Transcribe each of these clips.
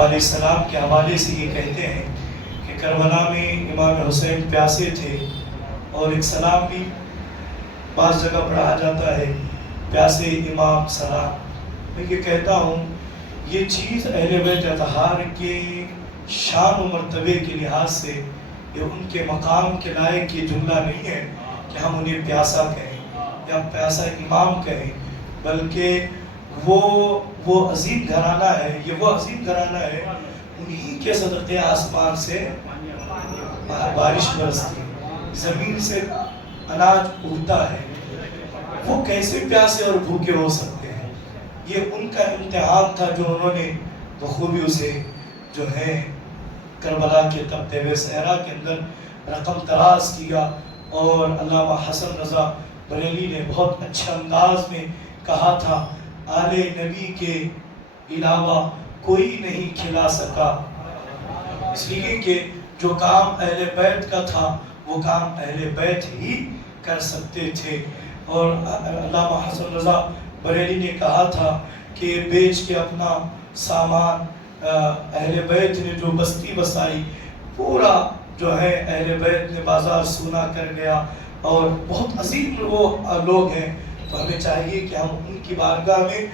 علیہ السلام کے حوالے سے یہ کہتے ہیں کہ کربلا میں امام حسین پیاسے تھے، اور ایک سلام بھی بعض جگہ پڑھا جاتا ہے، پیاسے امام سلام۔ میں یہ کہتا ہوں یہ چیز اہل بیت اطہار کے شان و مرتبے کے لحاظ سے یہ ان کے مقام کے لائق یہ جملہ نہیں ہے کہ ہم انہیں پیاسا کہیں یا پیاسا امام کہیں، بلکہ وہ عظیم گھرانہ ہے، یہ وہ عظیم گھرانہ ہے انہی کے صدقے آسمان سے بارش برستی ہے، زمین سے اناج اگتا ہے۔ وہ کیسے پیاسے اور بھوکے ہو سکتے ہیں؟ یہ ان کا امتحان تھا جو انہوں نے بخوبی اسے جو ہے کربلا کے تپتے ہوئے صحرا کے اندر رقم تراز کیا۔ اور علامہ حسن رضا بریلی نے بہت اچھے انداز میں کہا تھا، آل نبی کے علاوہ کوئی نہیں کھلا سکا، اس لیے کہ جو کام اہل بیت کا تھا وہ کام اہل بیت ہی کر سکتے تھے۔ اور علامہ حسن رضا بریلی نے کہا تھا کہ بیچ کے اپنا سامان اہل بیت نے جو بستی بسائی، پورا جو ہے اہل بیت نے بازار سونا کر گیا، اور بہت عظیم وہ لوگ ہیں۔ تو ہمیں چاہیے کہ ہم ان کی بارگاہ میں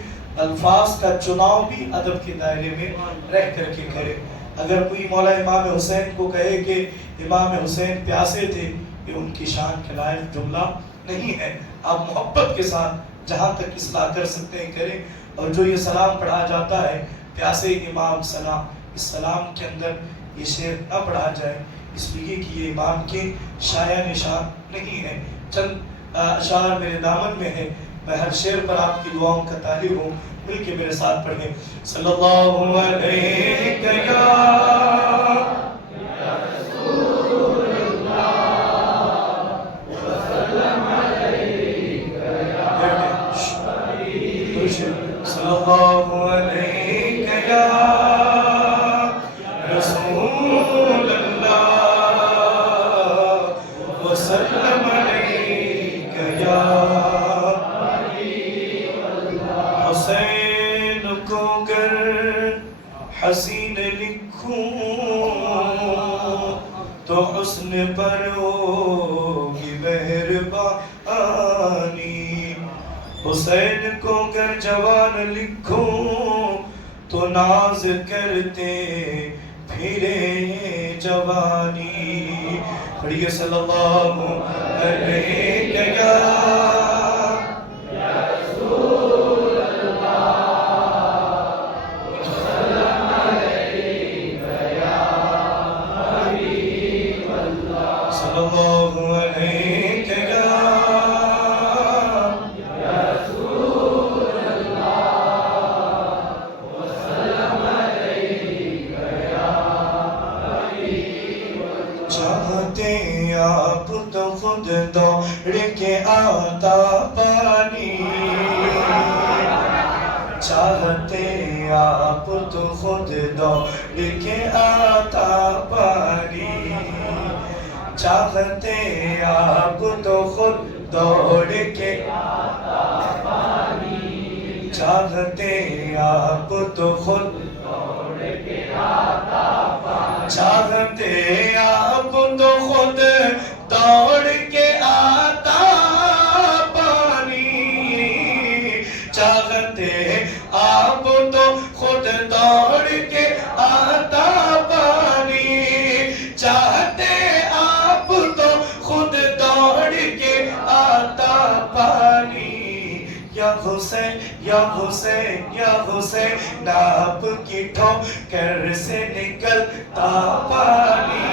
الفاظ کا چناؤ بھی ادب کے دائرے میں رہ کر کے کریں۔ اگر کوئی مولا امام حسین کو کہے کہ امام حسین پیاسے تھے، یہ ان کی شان کے لائق جملہ نہیں ہے۔ آپ محبت کے ساتھ جہاں تک اصلاح کر سکتے ہیں کریں۔ اور جو یہ سلام پڑھا جاتا ہے پیاسے امام سلام، اس سلام کے اندر یہ شعر نہ پڑھا جائے، اس لیے کہ یہ امام کے شایع نشان نہیں ہے۔ چند اشعار میرے دامن میں ہے، میں ہر شعر پر آپ کی دعاؤں کا طالب ہوں، مل کے میرے ساتھ پڑھیں۔ صلی اللہ علیہ یا رسول اللہ وسلم علیہ یا حبیب، صلی اللہ علیہ یا رسول اللہ وسلم علیہ یا حسین کو گر حسین لکھوں تو حسن پر ہوگی مہربانی، حسین کو گر جوان لکھوں تو ناز کرتے پھرے جوانی۔ پڑھیے صلی اللہ علیہ یا آپ تو خود دوڑ کے آتا پانی، چاہتے آپ تو خود دوڑ کے آتا پانی، چاہتے آپ تو خود دوڑ کے آتا پانی، چاہتے آپ تو خود دوڑ کے آتا پانی، چاہتے آپ تو خود دوڑ کے آتا پانی، چاہتے آپ تو خود دوڑ کے آتا پانی، چاہتے آپ تو خود دوڑ کے آتا پانی۔ یا حسین یا حسین یا حسین آپ کی ٹھوکر سے نکلتا پانی،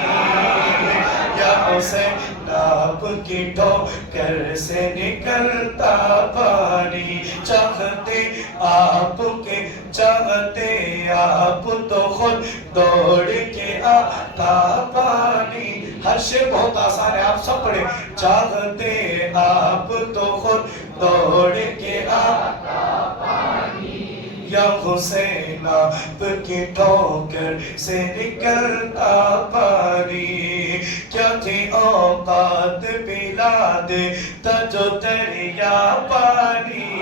یا حسین آپ کی ٹھوکر سے نکلتا پانی، چاہتے آپ کے چاہتے آپ تو خود دوڑ کے آتا پانی۔ ہر شعر بہت آسان ہے، آپ سب پڑھیں۔ چاہتے آپ تو خود دوڑ کے آتا پانی، یا حسین آپ کی ٹھوکر سے نکلتا پانی، کیا تھی اوقات پلا دیتا جو دریا پانی،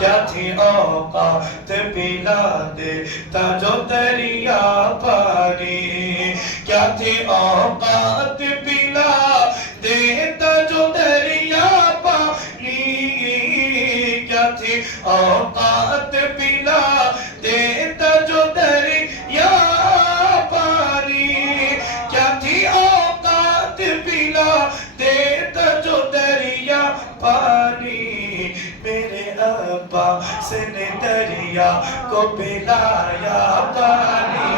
کیا تھی اوقات پلا دیتا جو دریا پانی کیا تھی اوقات پلا دیتا جو دریا پانی کیا تھی اوقات پلا دیتا جو دریا پانی کیا تھی اوقات پلا دیتا جو دریا پانی میرے عباس نے دریا کو پلایا پانی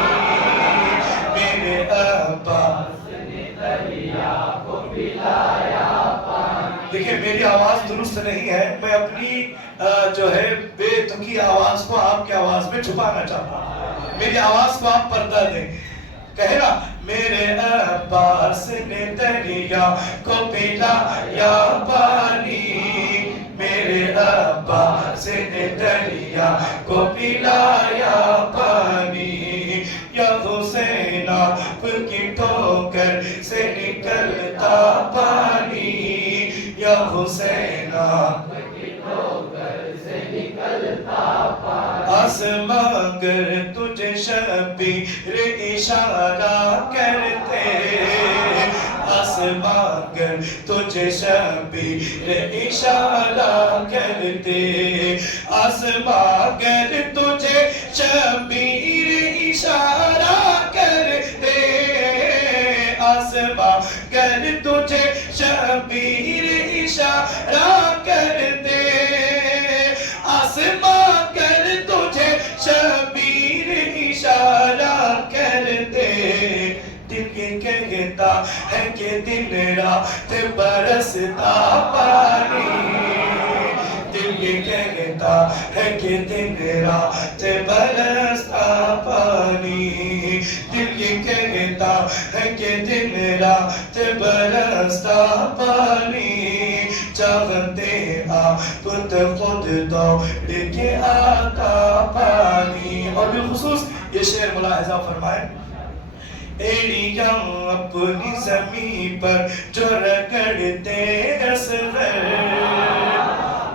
میرے عباس نے دریا کو پلایا پانی دیکھیں میری آواز درست نہیں ہے میں اپنی جو ہے بے تکی آواز کو آپ کی آواز میں چھپانا چاہتا ہوں میری آواز کو آپ پردہ دیں کہنا میرے عباس نے دریا کو پلایا پانی میرے عباس نے دریا کو پلایا پانی یا حسین آپ کی ٹھوکر سے نکلتا پانی یا حسین آپ کی ٹھوکر سے نکلتا پانی آسماں اگر تجھے شبیر اشارہ کرتے آسماں اگر تجھے شبیر اشارہ کرتے آسماں اگر تجھے شبیر اشارہ کرتے آسماں اگر تجھے شبیر اشارہ کرتے آسماں اگر تجھے شبیر اشارہ کرتے دل یہ کہتا ہے کہ دن رات برستا پانی دل یہ کہتا ہے کہ دن رات برستا پانی دل یہ کہتا ہے کہ دن رات برستا پانی چاہتے آپ تو خود دوڑ کے آتا پانی اور بالخصوص یہ شعر ملاحظہ فرمائیں ایڑیاں اپنی زمین پر جو رگڑتے اصغر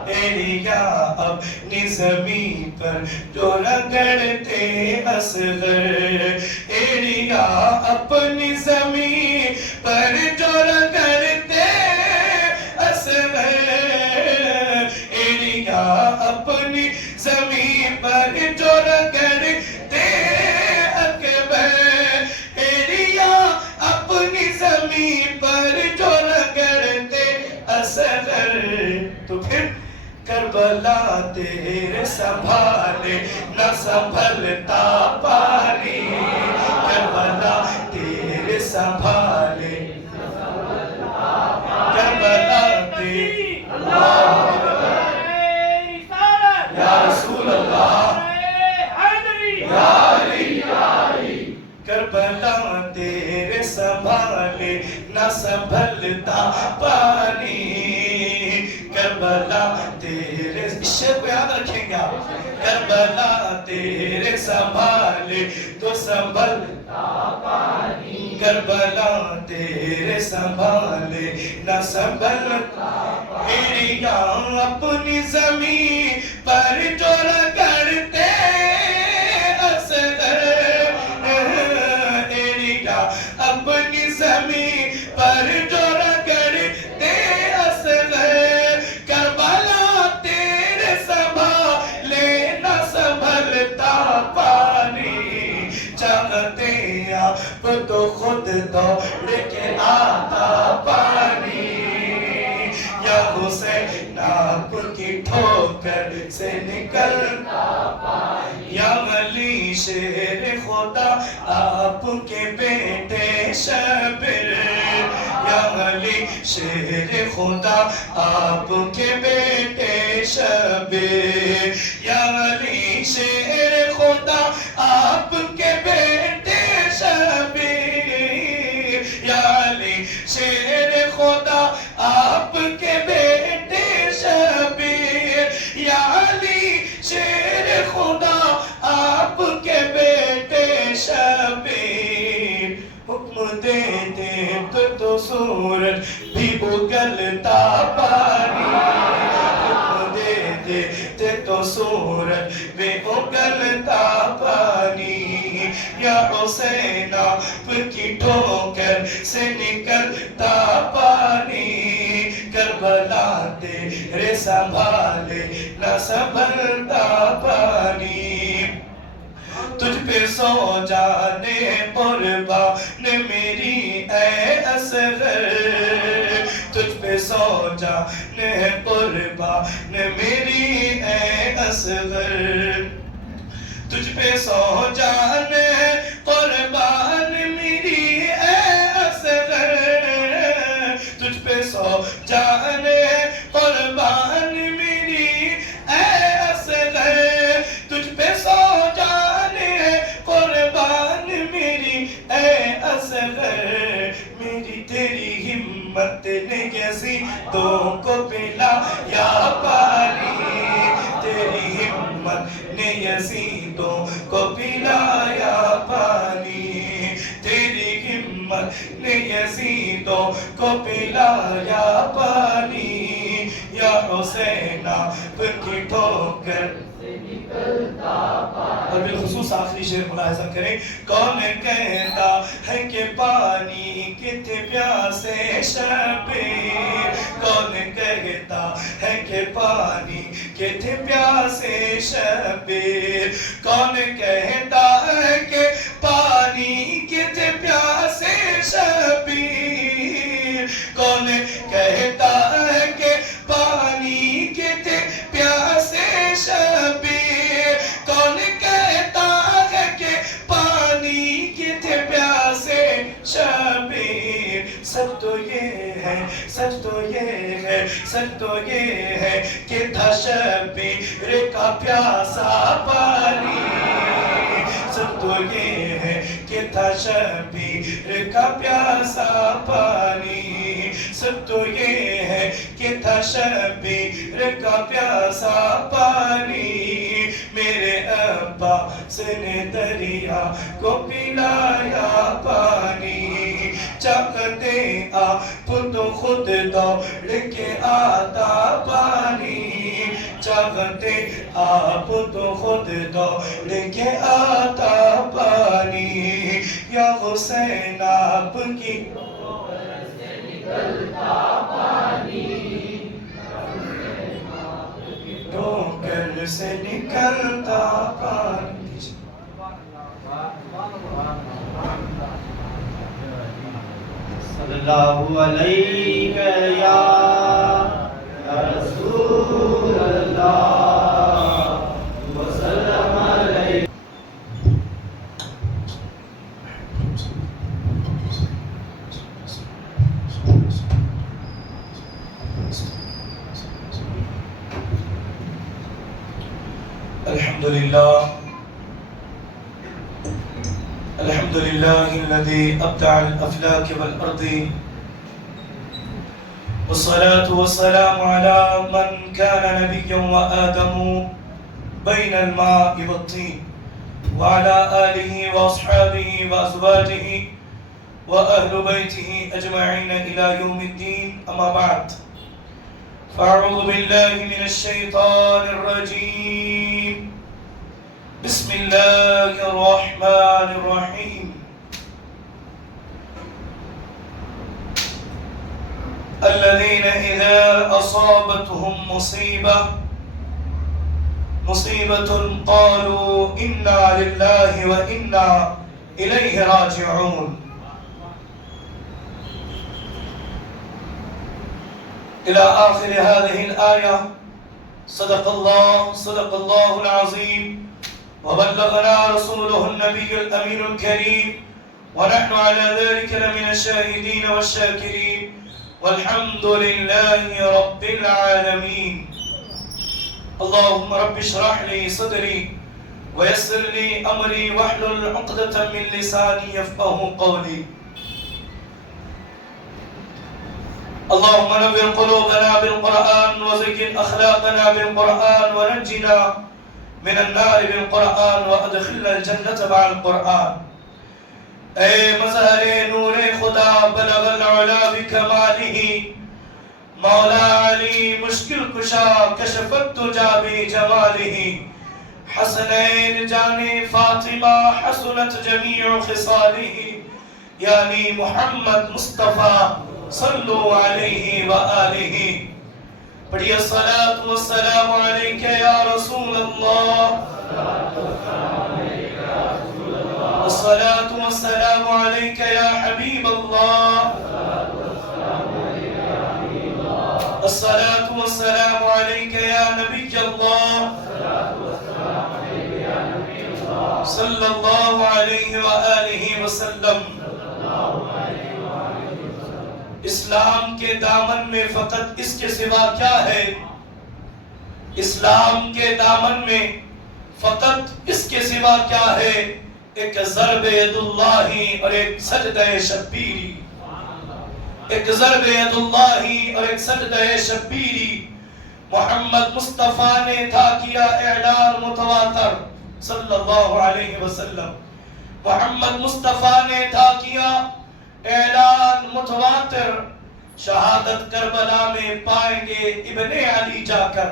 ایڑیاں اپنی زمین پر جو رگڑتے اصغر ایڑیاں اپنی زمین پر جو رگڑتے اصغر ایڑیاں اپنی زمین پر جو رگڑتے اکبر اپنی زمین پر جو رگڑتے اصغر تو پھر کربلا تیرے سنبھالے نہ سنبھلتا پانی کربلا تیرے سنبھالے کربلا تیرے یا رسول اللہ یا علی کربلا تیرے سنبھالے نہ سنبھلتا پانی کربلا تیرے اس شعر کو یاد رکھیں گا کربلا تیرے سنبھالے تو سنبھلتا پانی کربلا تیرے سنبھالے نہ سنبھلتا ایڑیاں اپنی زمین پر جو رگڑتے اصغر اپنی زمین پر جو رگڑتے اصغر کربلا تیرے سنبھالے نہ سنبھلتا پانی چاہتے آپ تو خود دوڑ کے آتا پانی یا حسین آپ کی ٹھوکر سے نکلتا پانی یا علی شیر خدا آپ کے بیٹے شبیر یا علی شیر خدا آپ کے بیٹے شبیر یا علی شیر خدا آپ کے بیٹے شبیر یا علی شیر خدا آپ کے بیٹے شبیر یا علی شیر خدا آپ کے بیٹے شبیر حکم دیتے تو سورج بھی اگلتا پانی حکم دیتے تو صورت میں اگلتا پانی، یا حسین آپ کی ٹھوکر سے نکلتا پانی، کربلا تیرے سنبھالے نہ سنبھلتا پانی، تجھ پہ سو جانے قربان میری اے اصغر، تجھ پہ سو جانے قربان میری اے اصغر، تجھ پہ سو جانے قربان میری اے اصغر، تجھ پہ سو جانے قربان میری اے اصغر، تجھ پہ سو جانے قربان میری اے اصغر، میری تیری ہمت نے یزیدوں کو پلایا پانی، تیری ہمت نے یزیدوں کو پلایا پانی، تیری ہمت نے یزیدوں کو پلایا پانی، یا حسین آپ کی ٹھوکر سے نکلتا پانی۔ اور بالخصوص آخری شعر ملاحظہ کریں، کون کہتا ہے کہ پانی کے تھے پیاسے شبیر، کون کہتا ہے کہ پانی کے تھے پیاسے شبیر، کون کہتا ہے کہ پانی کے تھے پیاسے شبیر، کون کہتا ہے کہ پانی کے تھے پیاسے شبیر، کون کہتا ہے کہ پانی کے تھے پیاسے شبیر، سچ تو یہ ہے، سچ تو یہ ہے، سچ تو یہ ہے کہ تھا شبیر کا پیاسا پانی، سچ تو یہ ہے کہ تھا شبیر کا پیاسا پانی، سچ تو یہ ہے کہ تھا شبیر کا پیاسا پانی، میرے عباس نے دریا کو پلایا پانی، چاہتے آپ تو خود دوڑ کے آتا پانی، چاہتے آپ تو خود دوڑ کے آتا پانی، یا حسین آپ کی ٹھوکر سے نکلتا پانی، ٹھوکر سے نکلتا پانی۔ صلی اللہ علیہ یا رسول اللہ وسلم علیہ۔ الحمد لله الذي أبدع الأفلاك والأرض، والصلاة والسلام على من كان نبيا وآدم بين الماء والطين، وعلى آله وأصحابه وأزواجه وأهل بيته أجمعين إلى يوم الدين، أما بعد، فأعوذ بالله من الشيطان الرجيم، بسم الله الرحمن الرحيم، الذين إذا أصابتهم مصيبة قالوا إنا لله وإنا إليه راجعون، إلى آخر هذه الآية. صدق الله العظيم، وبلغنا رسوله النبي الأمين الكريم، ونحن على ذلك لمن الشاهدين والشاكرين، والحمد لله رب العالمين. اللهم رب اشرح لي صدري ويسر لي أمري واحلل عقدة من لساني يفقه قولي. اللهم نور قلوبنا بالقرآن وزين أخلاقنا بالقرآن ونجنا من النار بالقرآن وأدخلنا الجنة مع القرآن. اے مظہر نور خدا بلغ العلا بکمالہ مولا علی مشکل کشا کشفت تجا بی جمالہ حسنین جان فاطمہ حسنت جمیع خصالہ یعنی محمد مصطفیٰ صلو علیہ وآلہ. پڑھیے الصلاة والسلام علیکہ یا رسول اللہ، الصلاة والسلام علیکہ یا حبیب اللہ، الصلاة والسلام علیکہ یا نبی اللہ صلی اللہ علیہ وآلہ وسلم. اسلام کے دامن میں فقط اس کے سوا کیا ہے؟ اسلام کے دامن میں فقط اس کے سوا کیا ہے؟ ایک ضرب ید اللہ اور ایک سجدہ شبیری. ایک ضرب ید اللہ اور ایک سجدہ شبیری. محمد مصطفیٰ نے تھا کیا اعلان متواتر صلی اللہ علیہ وسلم. محمد مصطفیٰ نے تھا کیا اعلان متواتر، شہادت کربلا میں پائیں گے ابن علی جا کر.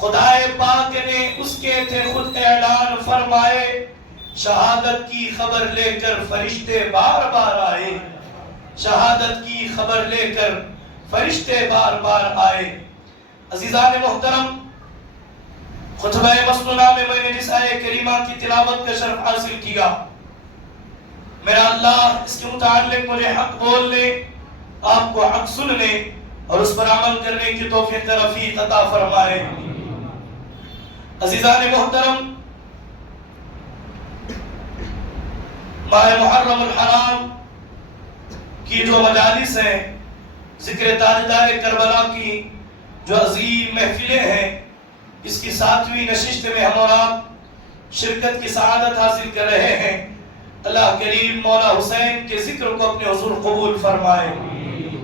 خدائے پاک نے اس کے تھے خود اعلان فرمائے، شہادت کی خبر لے کر فرشتے بار بار آئے. شہادت کی خبر لے کر فرشتے بار بار آئے. عزیزان محترم، خطبہ مسنونہ میں میں نے جس آیہ کریمہ کی تلاوت کا شرف حاصل کیا، میرا اللہ اس کے متعلق مجھے حق بولنے، آپ کو حق سننے اور اس پر عمل کرنے کی توفیق رفیق عطا فرمائے. عزیزان محترم، ماہ محرم الحرام کی جو مجالس ہیں، ذکر تاجدار کربلا کی جو عظیم محفلیں ہیں، اس کی 7ویں نشست میں ہم اور آپ شرکت کی سعادت حاصل کر رہے ہیں. اللہ کریم مولا حسین کے ذکر کو اپنے حضور قبول فرمائے،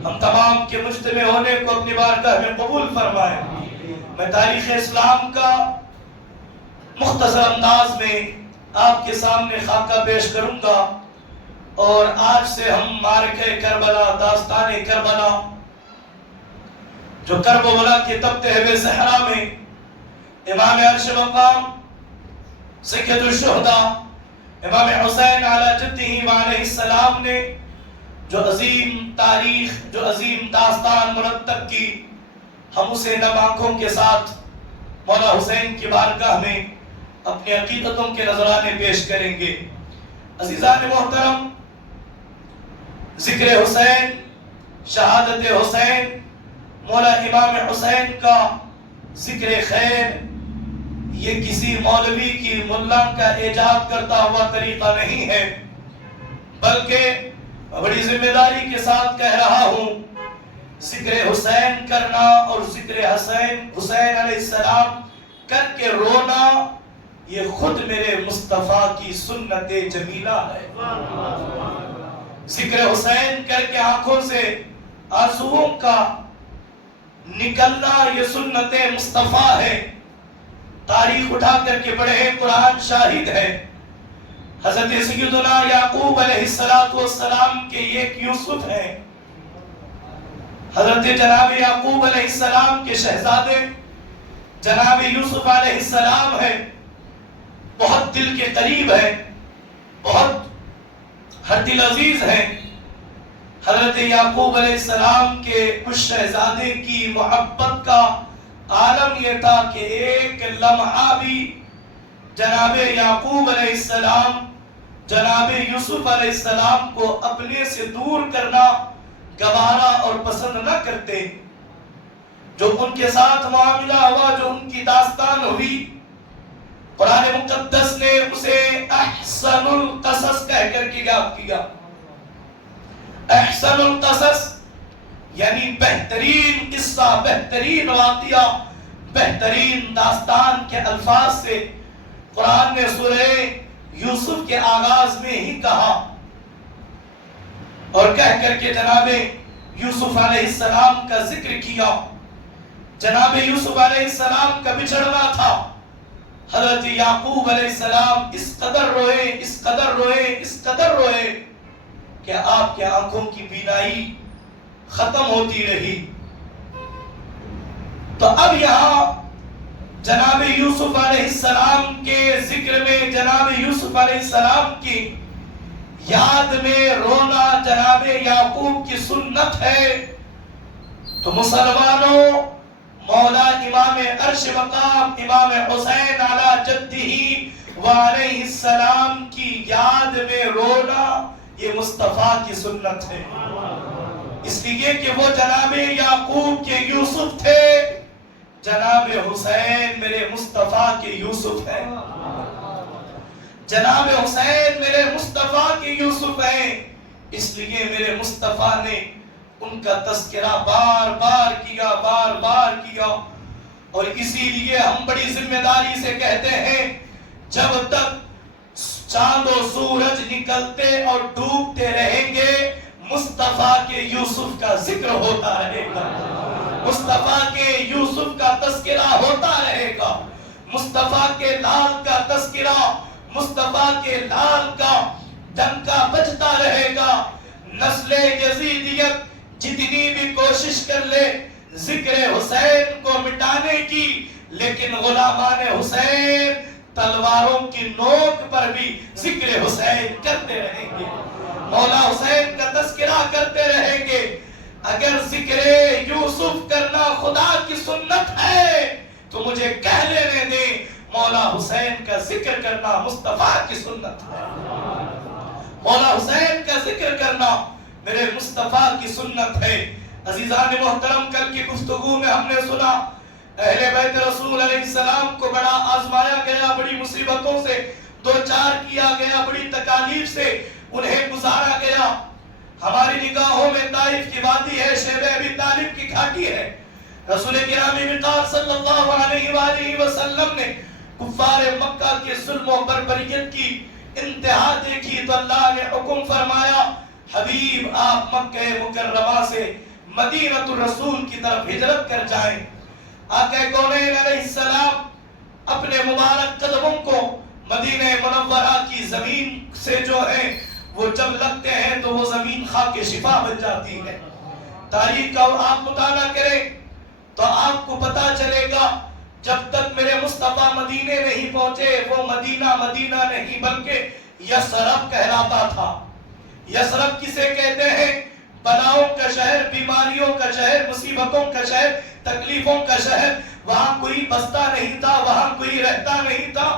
ہم تمام کے مجتمع ہونے کو اپنی بارگاہ میں قبول فرمائے. میں تاریخ اسلام کا مختصر انداز میں آپ کے سامنے خاکہ پیش کروں گا، اور آج سے ہم معرکہ کربلا، داستان کربلا، جو کرب و بلا کے تپتے ہوئے صحرا میں امام عرش مقام سید الشہداء امام حسین علی جدہ وعلیہ السلام نے جو عظیم تاریخ، جو عظیم داستان مرتب کی، ہم اسے نم آنکھوں کے ساتھ مولا حسین کی بارگاہ میں اپنی عقیدتوں کے نذرانے پیش کریں گے. عزیزان محترم، ذکر حسین، شہادت حسین، مولا امام حسین کا ذکر خیر، یہ کسی مولوی کی ملا کا ایجاد کرتا ہوا طریقہ نہیں ہے، بلکہ بڑی ذمہ داری کے ساتھ کہہ رہا ہوں، ذکر حسین کرنا اور ذکر حسین علیہ السلام کر کے رونا، یہ خود میرے مصطفیٰ کی سنت جمیلہ ہے. ذکر حسین کر کے آنکھوں سے آنسوؤں کا نکلنا، یہ سنت مصطفیٰ ہے. تاریخ اٹھا کر کے پڑھے، قرآن شاہد ہے. حضرت سیدنا یعقوب علیہ السلام کے ایک یوسف ہیں، حضرت جناب یعقوب علیہ السلام کے شہزادے جناب یوسف علیہ السلام ہے. بہت دل کے قریب ہے، بہت ہر دل عزیز ہے. حضرت یعقوب علیہ السلام کے اس شہزادے کی محبت کا عالم یہ تھا کہ ایک لمحہ بھی جناب یعقوب علیہ السلام جناب یوسف علیہ السلام کو اپنے سے دور کرنا گوارا اور پسند نہ کرتے. جو ان کے ساتھ معاملہ ہوا، جو ان کی داستان ہوئی، قرآن مقدس نے اسے احسن القصص کہہ کر کے یاد کیا. احسن القصص یعنی بہترین قصہ، بہترین واقعہ، بہترین داستان کے الفاظ سے قرآن نے سورہ یوسف کے آغاز میں ہی کہا، اور کہہ کر کے جناب یوسف علیہ السلام کا ذکر کیا. جناب یوسف علیہ السلام کا بچھڑنا تھا. حضرت یعقوب علیہ السلام اس قدر روئے، اس قدر روئے، اس قدر روئے کہ آپ کے آنکھوں کی بینائی ختم ہوتی رہی. تو اب یہاں جناب یوسف علیہ السلام کے ذکر میں جناب یوسف علیہ السلام کی یاد میں رونا جناب یعقوب کی سنت ہے. تو مسلمانوں، مولا امام عرش مقام امام حسین علی جدہ وعلیہ السلام کی یاد میں رونا یہ مصطفیٰ کی سنت ہے. اس لیے کہ وہ جناب یعقوب کے یوسف تھے، جناب حسین میرے مصطفیٰ کے یوسف ہیں. جناب حسین میرے مصطفیٰ کے یوسف ہیں. اس لیے میرے مصطفیٰ نے ان کا تذکرہ بار بار کیا. اور اسی لیے ہم بڑی ذمہ داری سے کہتے ہیں جب تک چاند و سورج نکلتے اور ڈوبتے رہیں گے مصطفیٰ کے یوسف کا ذکر ہوتا رہے گا، مصطفیٰ کے یوسف کا تذکرہ ہوتا رہے گا، مصطفیٰ کے لال کا تذکرہ، مصطفیٰ کے لال کا ڈنکا بجتا رہے گا. نسل یزیدیت جتنی بھی کوشش کر لے ذکر حسین کو مٹانے کی، لیکن غلامان حسین تلواروں کی نوک پر بھی ذکر حسین کرتے رہیں گے، مولا حسین کا تذکرہ کرتے رہیں گے. اگر ذکر یوسف کرنا خدا کی سنت ہے تو مجھے کہہ لینے دیں مولا حسین کا ذکر کرنا مصطفیٰ کی سنت ہے. مولا حسین کا ذکر کرنا میرے مصطفیٰ کی سنت ہے. عزیزان محترم، کل کی گفتگو میں ہم نے سنا اہل بیت رسول علیہ السلام کو بڑا آزمایا گیا، بڑی مصیبتوں سے دوچار کیا گیا، بڑی تکالیف سے انہیں گزارا گیا. ہماری نگاہوں میں طائف کی وادی ہے، شیب ابی طالب کی گھاٹی ہے. رسول گرامی مقدار صلی اللہ علیہ وآلہ وسلم نے کفار مکہ کے ظلم و بربریت کی انتہا دیکھی تو اللہ نے حکم فرمایا حبیب آپ مکہ مکرمہ سے مدینہ الرسول کی طرف ہجرت کر جائیں. آقا کونین علیہ السلام اپنے مبارک قدموں کو مدینہ منورہ کی زمین سے جو ہے وہ جب لگتے ہیں تو وہ زمین خاک شفا بن جاتی ہے. تاریخ کا آپ مطالعہ کریں تو آپ کو پتا چلے گا جب تک میرے مصطفیٰ مدینے نہیں پہنچے وہ مدینہ مدینہ نہیں بلکہ یثرب کہلاتا تھا. یثرب کسے کہتے ہیں؟ بلاؤں کا شہر، بیماریوں کا شہر، مصیبتوں کا شہر، تکلیفوں کا شہر. وہاں کوئی بستا نہیں تھا، وہاں کوئی رہتا نہیں تھا.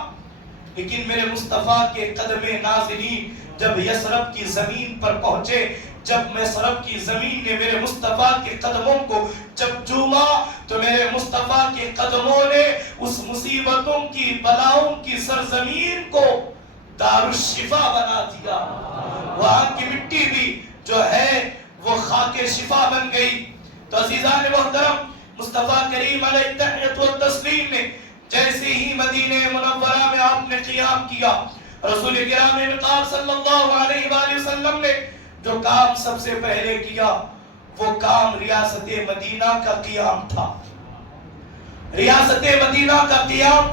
لیکن میرے مصطفیٰ کے قدم نازلین جب یثرب کی زمین پر پہنچے، جب یثرب کی زمین نے میرے مصطفیٰ کے قدموں کو جب چوما تو میرے مصطفیٰ کے قدموں نے اس مصیبتوں کی بلاؤں کی سرزمین کو دارالشفا بنا دیا. وہاں کی مٹی بھی جو ہے وہ خاک شفا بن گئی. تو عزیزان محترم، مصطفیٰ کریم علیہ تحیت و تسلیم نے جیسے ہی مدینہ منورہ میں آپ نے قیام کیا، رسول کرام مقدار صلی اللہ علیہ وآلہ وسلم نے جو کام سب سے پہلے کیا وہ کام ریاست مدینہ کا قیام تھا. ریاست مدینہ کا قیام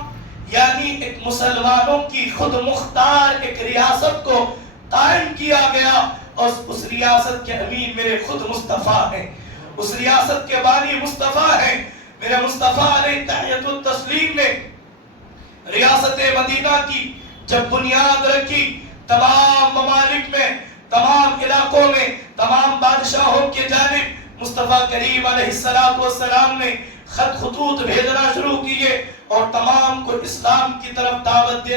یعنی ایک مسلمانوں کی خود مختار ایک ریاست کو قائم کیا گیا، اور اس ریاست کے امین میرے خود مصطفیٰ ہیں، اس ریاست کے بانی مصطفیٰ ہیں. میرے مصطفیٰ علیہ تحیت التسلیم نے ریاست مدینہ کی جب بنیاد رکھی، تمام ممالک میں، تمام علاقوں میں، تمام بادشاہوں کے جانب مصطفیٰ کریم علیہ السلام نے خطوط بھیجنا شروع کیے اور تمام کو اسلام کی طرف دعوت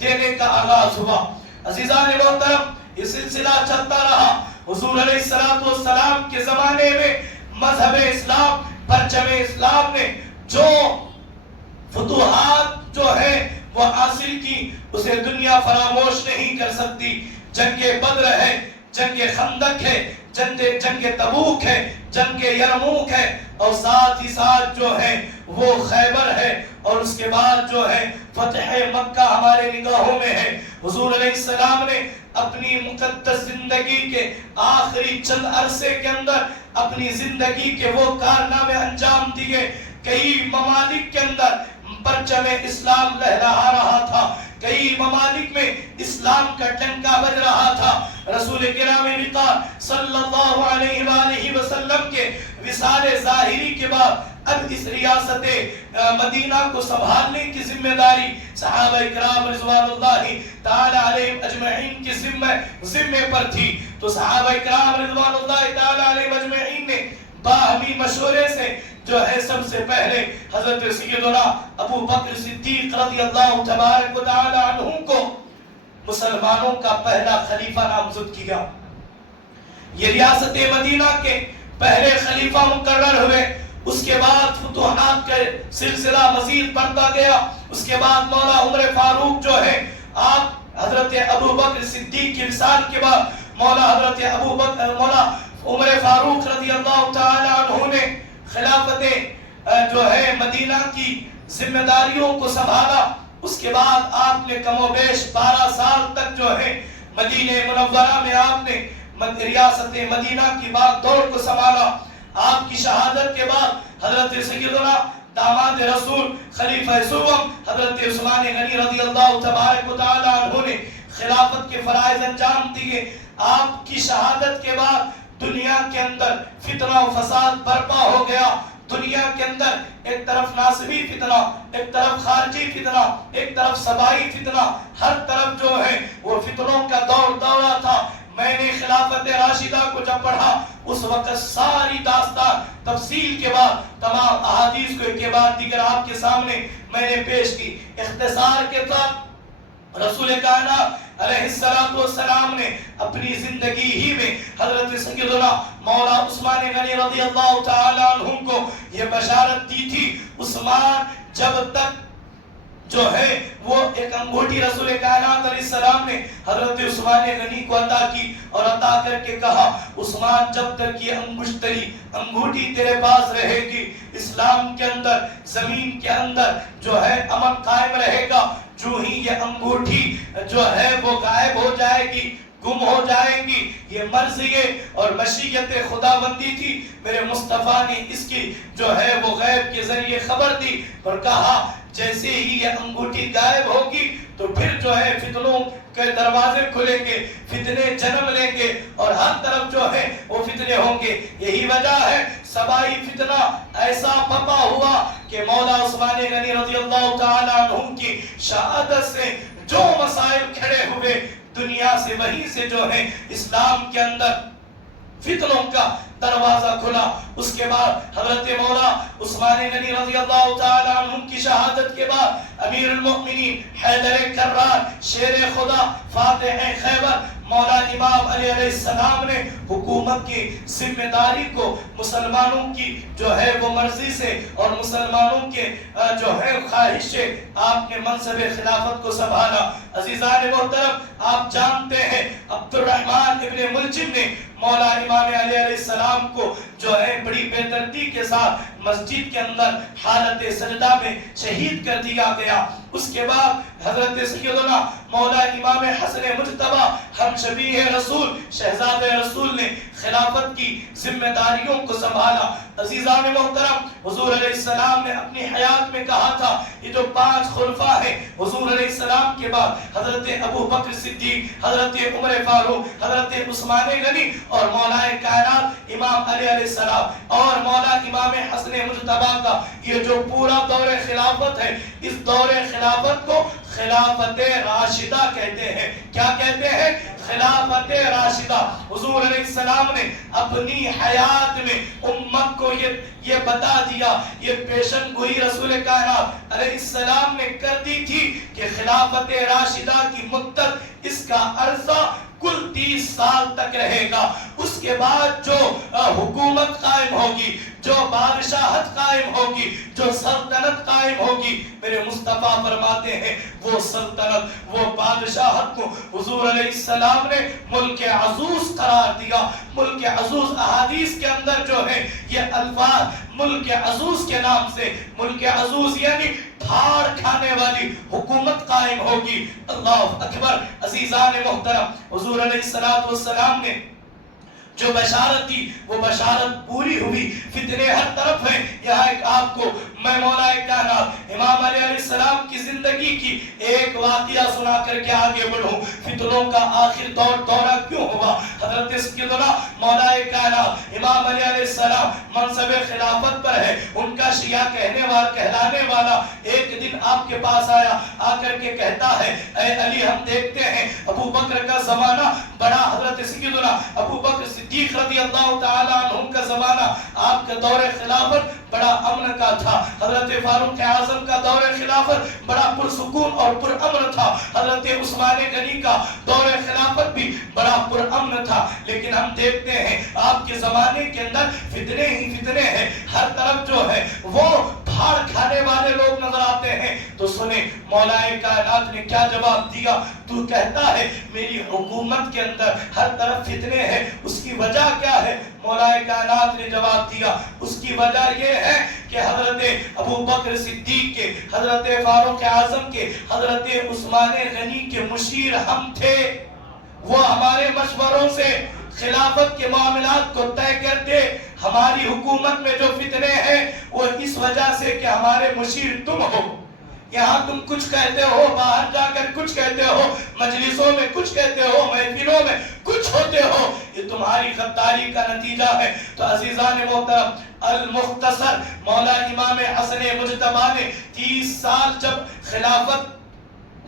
دینے کا آغاز ہوا. عزیزان محترم، یہ سلسلہ چلتا رہا. حضور علیہ السلام کے زمانے میں مذہب اسلام، پرچم اسلام نے جو فتوحات جو ہے وہ حاصل کی اسے دنیا فراموش نہیں کر سکتی. جنگ بدر ہے، جنگ خندق ہے، جنگ تبوک ہے، جنگ یرموک ہے، اور ساتھ ہی ساتھ جو ہے وہ خیبر ہے، اور اس کے بعد جو ہے فتح مکہ ہمارے نگاہوں میں ہے. حضور علیہ السلام نے اپنی مقدس زندگی کے آخری چند عرصے کے اندر اپنی زندگی کے وہ کارنامے انجام دیے. کئی ممالک کے اندر پرچم اسلام لہرا رہا تھا، کئی ممالک میں اسلام کا ڈنکا بج رہا تھا. رسول رسول کرام وقار صلی اللہ علیہ وآلہ وسلم کے وصال ظاہری کے بعد اب اس ریاست مدینہ کو سنبھالنے کی ذمہ داری صحابہ کرام رضوان اللہ تعالی علیہم اجمعین کی ذمہ پر تھی. تو صحابہ کرام رضوان اللہ تعالی علیہم اجمعین نے باہمی مشورے سے جو ہے سب سے پہلے حضرت سیدنا ابو بکر صدیق رضی اللہ تبارک و تعالی عنہ کو مسلمانوں کا پہلا خلیفہ نامزد کیا. یہ ریاست مدینہ کے پہلے خلیفہ مقرر ہوئے. اس کے بعد فتوحات کا سلسلہ مزید بڑھتا گیا. اس کے بعد مولا عمر فاروق جو ہے آپ حضرت ابو بکر صدیق کی وصال کے بعد مولا عمر فاروق رضی اللہ تعالی عنہ نے خلافت جو ہے مدینہ کی ذمہ داریوں کو سنبھالا. اس کے بعد آپ نے کم و بیش 12 سال تک جو ہے مدینہ منورہ میں آپ نے ریاست مدینہ کی باغ دوڑ کو سنبھالا. آپ کی شہادت کے بعد حضرت سیدنا داماد رسول خلیفہ سوم حضرت عثمان غنی رضی اللہ تبارک و تعالی عنہ نے خلافت کے فرائض انجام دیے. آپ کی شہادت کے بعد دنیا کے اندر فتنہ و فساد برپا ہو گیا. دنیا کے اندر ایک طرف ناصبی فتنہ، ایک طرف خارجی فتنہ، ایک طرف سبائی فتنہ، ہر طرف جو ہے وہ فتنوں کا دور دورہ تھا. میں نے خلافت راشدہ کو جب پڑھا اس وقت ساری داستان تفصیل کے بعد تمام احادیث کو ایک کے بعد دیگر آپ کے سامنے میں نے پیش کی. اختصار کے ساتھ رسول کائنات علیہ السلام نے اپنی زندگی ہی میں حضرت سیدنا مولا عثمان غنی رضی اللہ تعالی عنہ کو یہ بشارت دی تھی. عثمان جب تک جو ہے وہ ایک انگوٹھی رسول کائنات علیہ السلام نے حضرت عثمان غنی کو عطا کی اور عطا کر کے کہا عثمان جب تک یہ انگشتری انگوٹھی تیرے پاس رہے گی اسلام کے اندر زمین کے اندر جو ہے امن قائم رہے گا. جو ہی یہ انگوٹھی جو ہے وہ غائب ہو جائے گی گم ہو جائیں گی. یہ مرضی اور مشیت خداوندی تھی. میرے مصطفیٰ نے اس کی جو ہے وہ غیب کے ذریعے خبر دی اور کہا جیسے ہی یہ انگوٹھی غائب ہوگی تو پھر جو ہے فتنوں کے دروازے کھلیں گے، فتنے جنم لیں گے اور ہر طرف جو ہے وہ فتنے ہوں گے. یہی وجہ ہے سبائی فتنہ ایسا برپا ہوا کہ مولا عثمان غنی رضی اللہ تعالی عنہ کی شہادت سے جو مسائل کھڑے ہوئے دنیا سے وہیں سے جو ہے اسلام کے اندر فتنوں کا دروازہ کھلا. اس کے بعد حضرت مولا عثمان غنی رضی اللہ تعالی عنہ کی شہادت کے بعد امیر المؤمنین حیدر کرار شیر خدا فاتح خیبر مولا امام علی علیہ السلام نے حکومت کی ذمہ داری کو مسلمانوں کی جو ہے وہ مرضی سے اور مسلمانوں کے جو ہے خواہش سے آپ نے منصب خلافت کو سنبھالا. عزیزان محترم آپ جانتے ہیں عبد الرحمن ابن ملجم نے مولا امام علی علیہ السلام کو جو ہے بڑی بے دردی کے ساتھ مسجد کے اندر حالت سجدہ میں شہید کر دیا گیا. اس کے بعد حضرت سیدنا مولا امام حسن مجتبی ہم شبیہ رسول شہزاد رسول نے خلافت کی ذمہ داریوں کو سنبھالا. عزیزان محترم حضور علیہ السلام نے اپنی حیات میں کہا تھا یہ جو 5 خلفاء ہیں حضور علیہ السلام کے بعد حضرت ابو بکر صدیق، حضرت عمر فاروق، حضرت عثمان غنی اور مولا کائنات امام علی علیہ السلام اور مولا امام حسن مجتبی کا یہ جو پورا دور خلافت ہے اس دور خلافت کو خلافت راشدہ کہتے ہیں. کیا کہتے ہیں؟ خلافت راشدہ. حضور علیہ السلام نے اپنی حیات میں امت کو یہ بتا دیا، یہ پیشن گوئی رسول کائنات علیہ السلام نے کر دی تھی کہ خلافت راشدہ کی مدت اس کا عرصہ کل 30 سال تک رہے گا. اس کے بعد جو حکومت قائم ہوگی، جو بادشاہت قائم ہوگی، جو سلطنت قائم ہوگی، میرے مصطفیٰ فرماتے ہیں وہ سلطنت وہ بادشاہت کو حضور علیہ السلام نے ملک عزوز قرار دیا. ملک عزوز احادیث کے اندر جو ہے یہ الفاظ ملک عزوز کے نام سے، ملک عزوز یعنی پھاڑ کھانے والی حکومت قائم ہوگی. اللہ اکبر. عزیزان محترم حضور علیہ السلام نے جو بشارت تھی وہ بشارت پوری ہوئی، فتنے ہر طرف ہیں۔ یہاں ایک آپ کو میں مولا کائنات امام علیہ السلام کی زندگی کی ایک واقعہ سنا کر کے آگے بڑھوں۔ فتنوں کا آخر دورہ کیوں ہوا؟ حضرت سیدنا مولا کائنات امام علیہ السلام منصب خلافت پر ہے، ان کا شیعہ کہلانے والا ایک دن آپ کے پاس آیا، آ کر کے کہتا ہے اے علی ہم دیکھتے ہیں ابو بکر کا زمانہ بڑا، حضرت سیدنا ابو بکر صدیق رضی اللہ تعالیٰ عنہ کا زمانہ، آپ کا دور خلافت بڑا امن کا تھا، حضرت فاروق اعظم کا دور خلافت بڑا پرسکون اور پرامن تھا، حضرت عثمان غنی کا دور خلافت بھی بڑا پرامن تھا۔ لیکن ہم دیکھتے ہیں آپ کے زمانے کے اندر فتنے ہی فتنے ہیں، ہر طرف جو ہے وہ پھاڑ کھانے والے لوگ نظر آتے ہیں۔ تو سنیں مولا کائنات نے کیا جواب دیا؟ تو کہتا ہے میری حکومت کے اندر ہر طرف فتنے ہیں، اس کی وجہ کیا ہے؟ مولا کائنات نے جواب دیا اس کی وجہ یہ ہے کہ حضرت ابو بکر صدیق کے، حضرت فاروق اعظم کے، حضرت عثمان غنی کے مشیر ہم تھے، وہ ہمارے مشوروں سے خلافت کے معاملات کو طے کرتے۔ ہماری حکومت میں جو فتنے ہیں وہ اس وجہ سے کہ ہمارے مشیر تم ہو، یہاں تم کچھ کہتے ہو، باہر جا کر کچھ کہتے ہو، مجلسوں میں کچھ کہتے ہو، محفلوں میں کچھ ہوتے ہو، یہ تمہاری غداری کا نتیجہ ہے۔ تو عزیزان محترم المختصر مولا امام حسن مجتبی نے 30 سال جب خلافت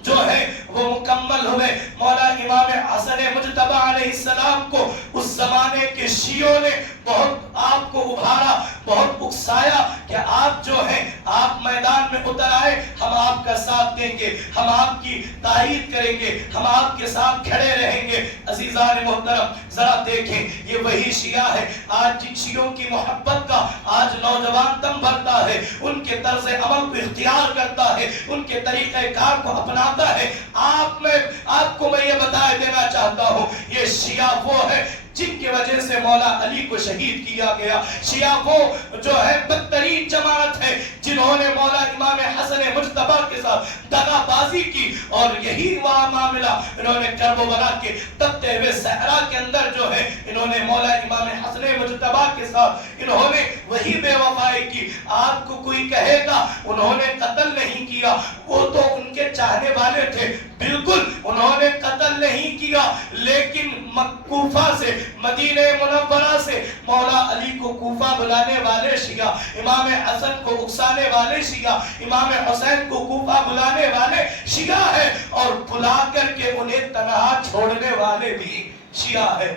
جو ہے وہ مکمل ہوئے، مولا امام حسن مجتبی علیہ السلام کو اس زمانے کے شیعوں نے بہت آپ کو ابھارا، بہت اکسایا کہ آپ جو ہیں آپ میدان میں اتر آئے، ہم آپ کا ساتھ دیں گے، ہم آپ کی تائید کریں گے، ہم آپ کے ساتھ کھڑے رہیں گے۔ عزیزان محترم ذرا دیکھیں یہ وہی شیعہ ہے آج جن شیعوں کی محبت کا آج نوجوان دم بھرتا ہے، ان کے طرز عمل کو اختیار کرتا ہے، ان کے طریقہ کار کو اپناتا ہے۔ آپ کو میں یہ بتا دینا چاہتا ہوں یہ شیعہ وہ ہے جن کی وجہ سے مولا علی کو شہید کیا گیا، شیعہ وہ جو ہے بدترین جماعت ہے جنہوں نے مولا امام حسن مجتبی کے ساتھ دغا بازی کی، اور یہی وہاں معاملہ انہوں نے کربلا کے تپتے ہوئے صحرا کے اندر جو ہے انہوں نے مولا امام حسن مجتبی کے ساتھ انہوں نے وہی بے وفائی کی۔ آپ کو کوئی کہے گا انہوں نے قتل نہیں کیا، وہ تو ان کے چاہنے والے تھے، بالکل انہوں نے قتل نہیں کیا، لیکن کوفہ سے، مدینہ منورہ سے مولا علی کو کوفہ بلانے والے شیعہ، امام حسن کو اکسانے والے شیعہ، امام حسین کو کوفہ بلانے والے شیعہ ہے، اور بلا کر کے انہیں تنہا چھوڑنے والے بھی شیعہ ہے،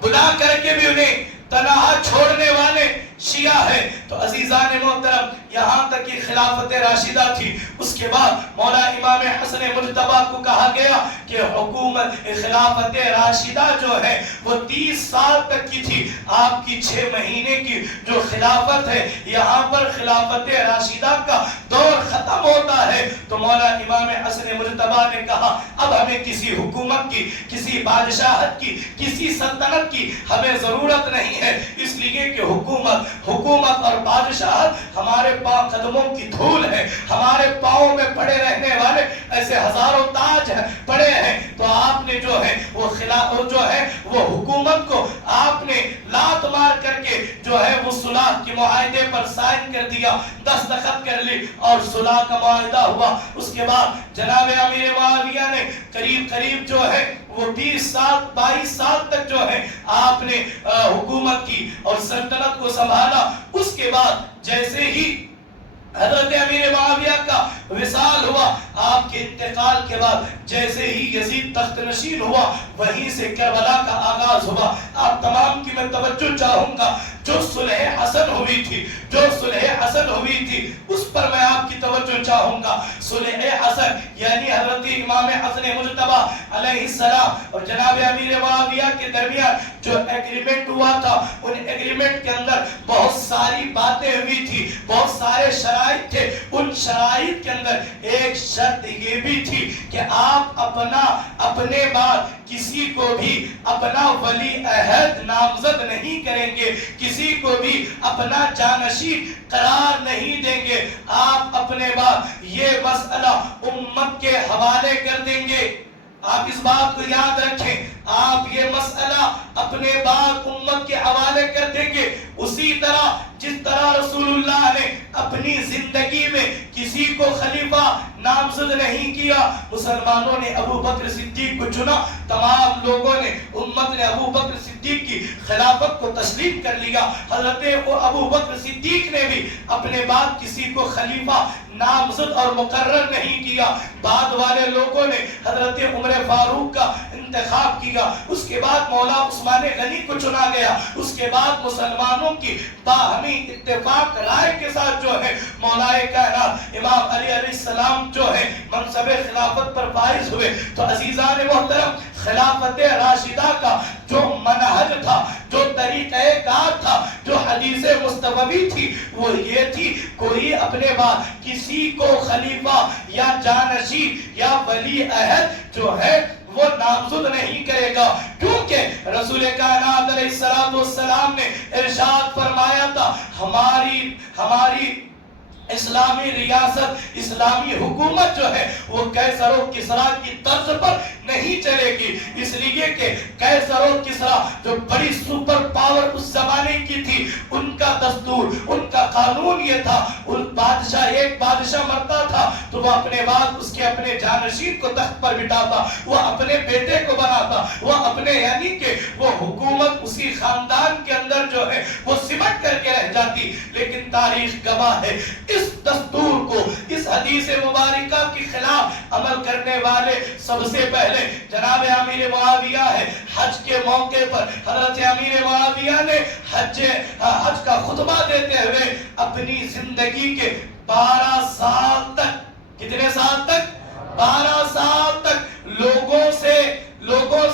بلا کر کے بھی انہیں تنہا چھوڑنے والے شیعہ ہے۔ تو عزیزان محترم یہاں تک کہ خلافت راشدہ تھی، اس کے بعد مولا امام حسن مجتبی کو کہا گیا کہ حکومت خلافت راشدہ جو ہے وہ 30 سال تک کی تھی، آپ کی 6 مہینے کی جو خلافت ہے یہاں پر خلافت راشدہ کا دور ختم ہوتا ہے۔ تو مولا امام حسن مجتبی نے کہا اب ہمیں کسی حکومت کی، کسی بادشاہت کی، کسی سلطنت کی ہمیں ضرورت نہیں ہے، اس لیے کہ حکومت اور بادشاہت ہمارے پاؤں قدموں کی دھول ہے، ہمارے پاؤں میں پڑے رہنے والے ایسے ہزاروں تاج ہیں پڑے ہیں۔ تو آپ نے جو ہے وہ حکومت کو آپ نے لات مار کر کے جو ہے وہ صلح کے معاہدے پر سائن کر دیا، دستخط کر لی اور صلح کا معاہدہ ہوا۔ اس کے بعد جناب امیر معاویہ نے قریب جو ہے وہ 22 سال تک جو ہے آپ نے حکومت کی اور سلطنت کو سنبھالا۔ اس کے بعد جیسے ہی حضرت امیر معاویہ کا وصال ہوا، آپ کے انتقال کے بعد جیسے ہی یزید تخت نشین ہوا، وہیں سے کربلا کا آغاز ہوا۔ آپ تمام کی میں توجہ چاہوں گا، جو صلح حسن ہوئی تھی اس پر میں آپ کی توجہ چاہوں گا۔ صلح حسن یعنی حضرت امام حسن مجتبی علیہ السلام اور جناب امیر معاویہ کے درمیان جو ایگریمنٹ ہوا تھا، ان ایگریمنٹ کے اندر بہت ساری باتیں ہوئی تھی، بہت سارے شرائط تھے۔ ان شرائط کے اندر ایک شرط یہ بھی تھی کہ آپ اپنے بعد کسی کو بھی اپنا ولی عہد نامزد نہیں کریں گے، کسی کو بھی اپنا جانشین قرار نہیں دیں گے، آپ اپنے بعد یہ مسئلہ امت کے حوالے کر دیں گے۔ آپ اس بات کو یاد رکھیں، آپ یہ مسئلہ اپنے بعد امت کے حوالے کر دیں گے. اسی طرح جس طرح رسول اللہ نے اپنی زندگی میں کسی کو خلیفہ نامزد نہیں کیا، مسلمانوں نے ابو بکر صدیق کو چنا. تمام لوگوں نے، امت نے ابو بکر صدیق کی خلافت کو تسلیم کر لیا. حضرت ابو بکر صدیق نے بھی اپنے بعد کسی کو خلیفہ نامزد اور مقرر نہیں کیا. بعد والے لوگوں نے حضرت عمر فاروق کا انتخاب کیا. اس کے بعد مولا عثمان غنی کو چنا گیا. اس کے بعد مسلمانوں کی باہمی اتفاق رائے کے ساتھ جو ہے مولا کائنات امام علی علیہ السلام جو ہے منصب خلافت پر فائز ہوئے. تو عزیزان محترم، خلافت راشدہ کا جو منہج تھا، جو طریقہ کار تھا، جو حدیث مصطفی تھی، وہ یہ تھی: کوئی اپنے بعد کسی کو خلیفہ یا جانشین یا ولی عہد جو ہے وہ نامزد نہیں کرے گا. کیونکہ رسول کائنات علیہ السلام نے ارشاد فرمایا تھا، ہماری اسلامی ریاست، اسلامی حکومت جو ہے وہ قیصر و کسریٰ کی طرز پر نہیں چلے گی. اس لیے کہ قیصر و کسریٰ جو بڑی سپر پاور اس زمانے کی تھی، ان کا دستور، ان کا قانون یہ تھا، ایک بادشاہ مرتا تھا تو وہ اپنے بعد اس کے اپنے جانشین کو تخت پر بٹھاتا، وہ اپنے بیٹے کو بناتا، وہ اپنے یعنی کہ وہ حکومت اسی خاندان کے اندر جو ہے وہ سمٹ کر کے رہ جاتی. لیکن تاریخ گواہ ہے اس دستور کو، اس حدیث مبارکہ کے خلاف عمل کرنے والے سب سے پہلے جناب امیر معاویہ ہے. حج کے موقع پر حضرت امیر معاویہ نے حج کا خطبہ دیتے ہوئے اپنی زندگی کے 12 سال تک، کتنے سال تک؟ 12 سال تک لوگوں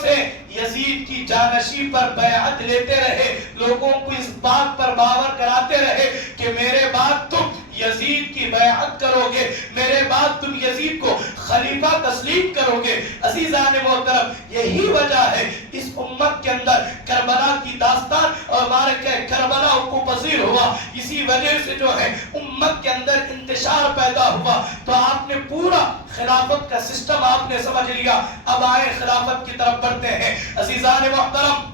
سے یزید کی جانشین پر بیعت لیتے رہے. لوگوں کو اس بات پر باور کراتے رہے کہ میرے بعد تم یزید کی بیعت کرو گے، میرے بعد تم یزید کو خلیفہ تسلیم کرو گے. عزیزان محترم، یہی وجہ ہے اس امت کے اندر کربلا کی داستان اور معرکہ کربلا کو پذیر ہوا. اسی وجہ سے جو ہے امت کے اندر انتشار پیدا ہوا. تو آپ نے پورا خلافت کا سسٹم آپ نے سمجھ لیا. اب آئے خلافت کی طرف بڑھتے ہیں. عزیزان محترم،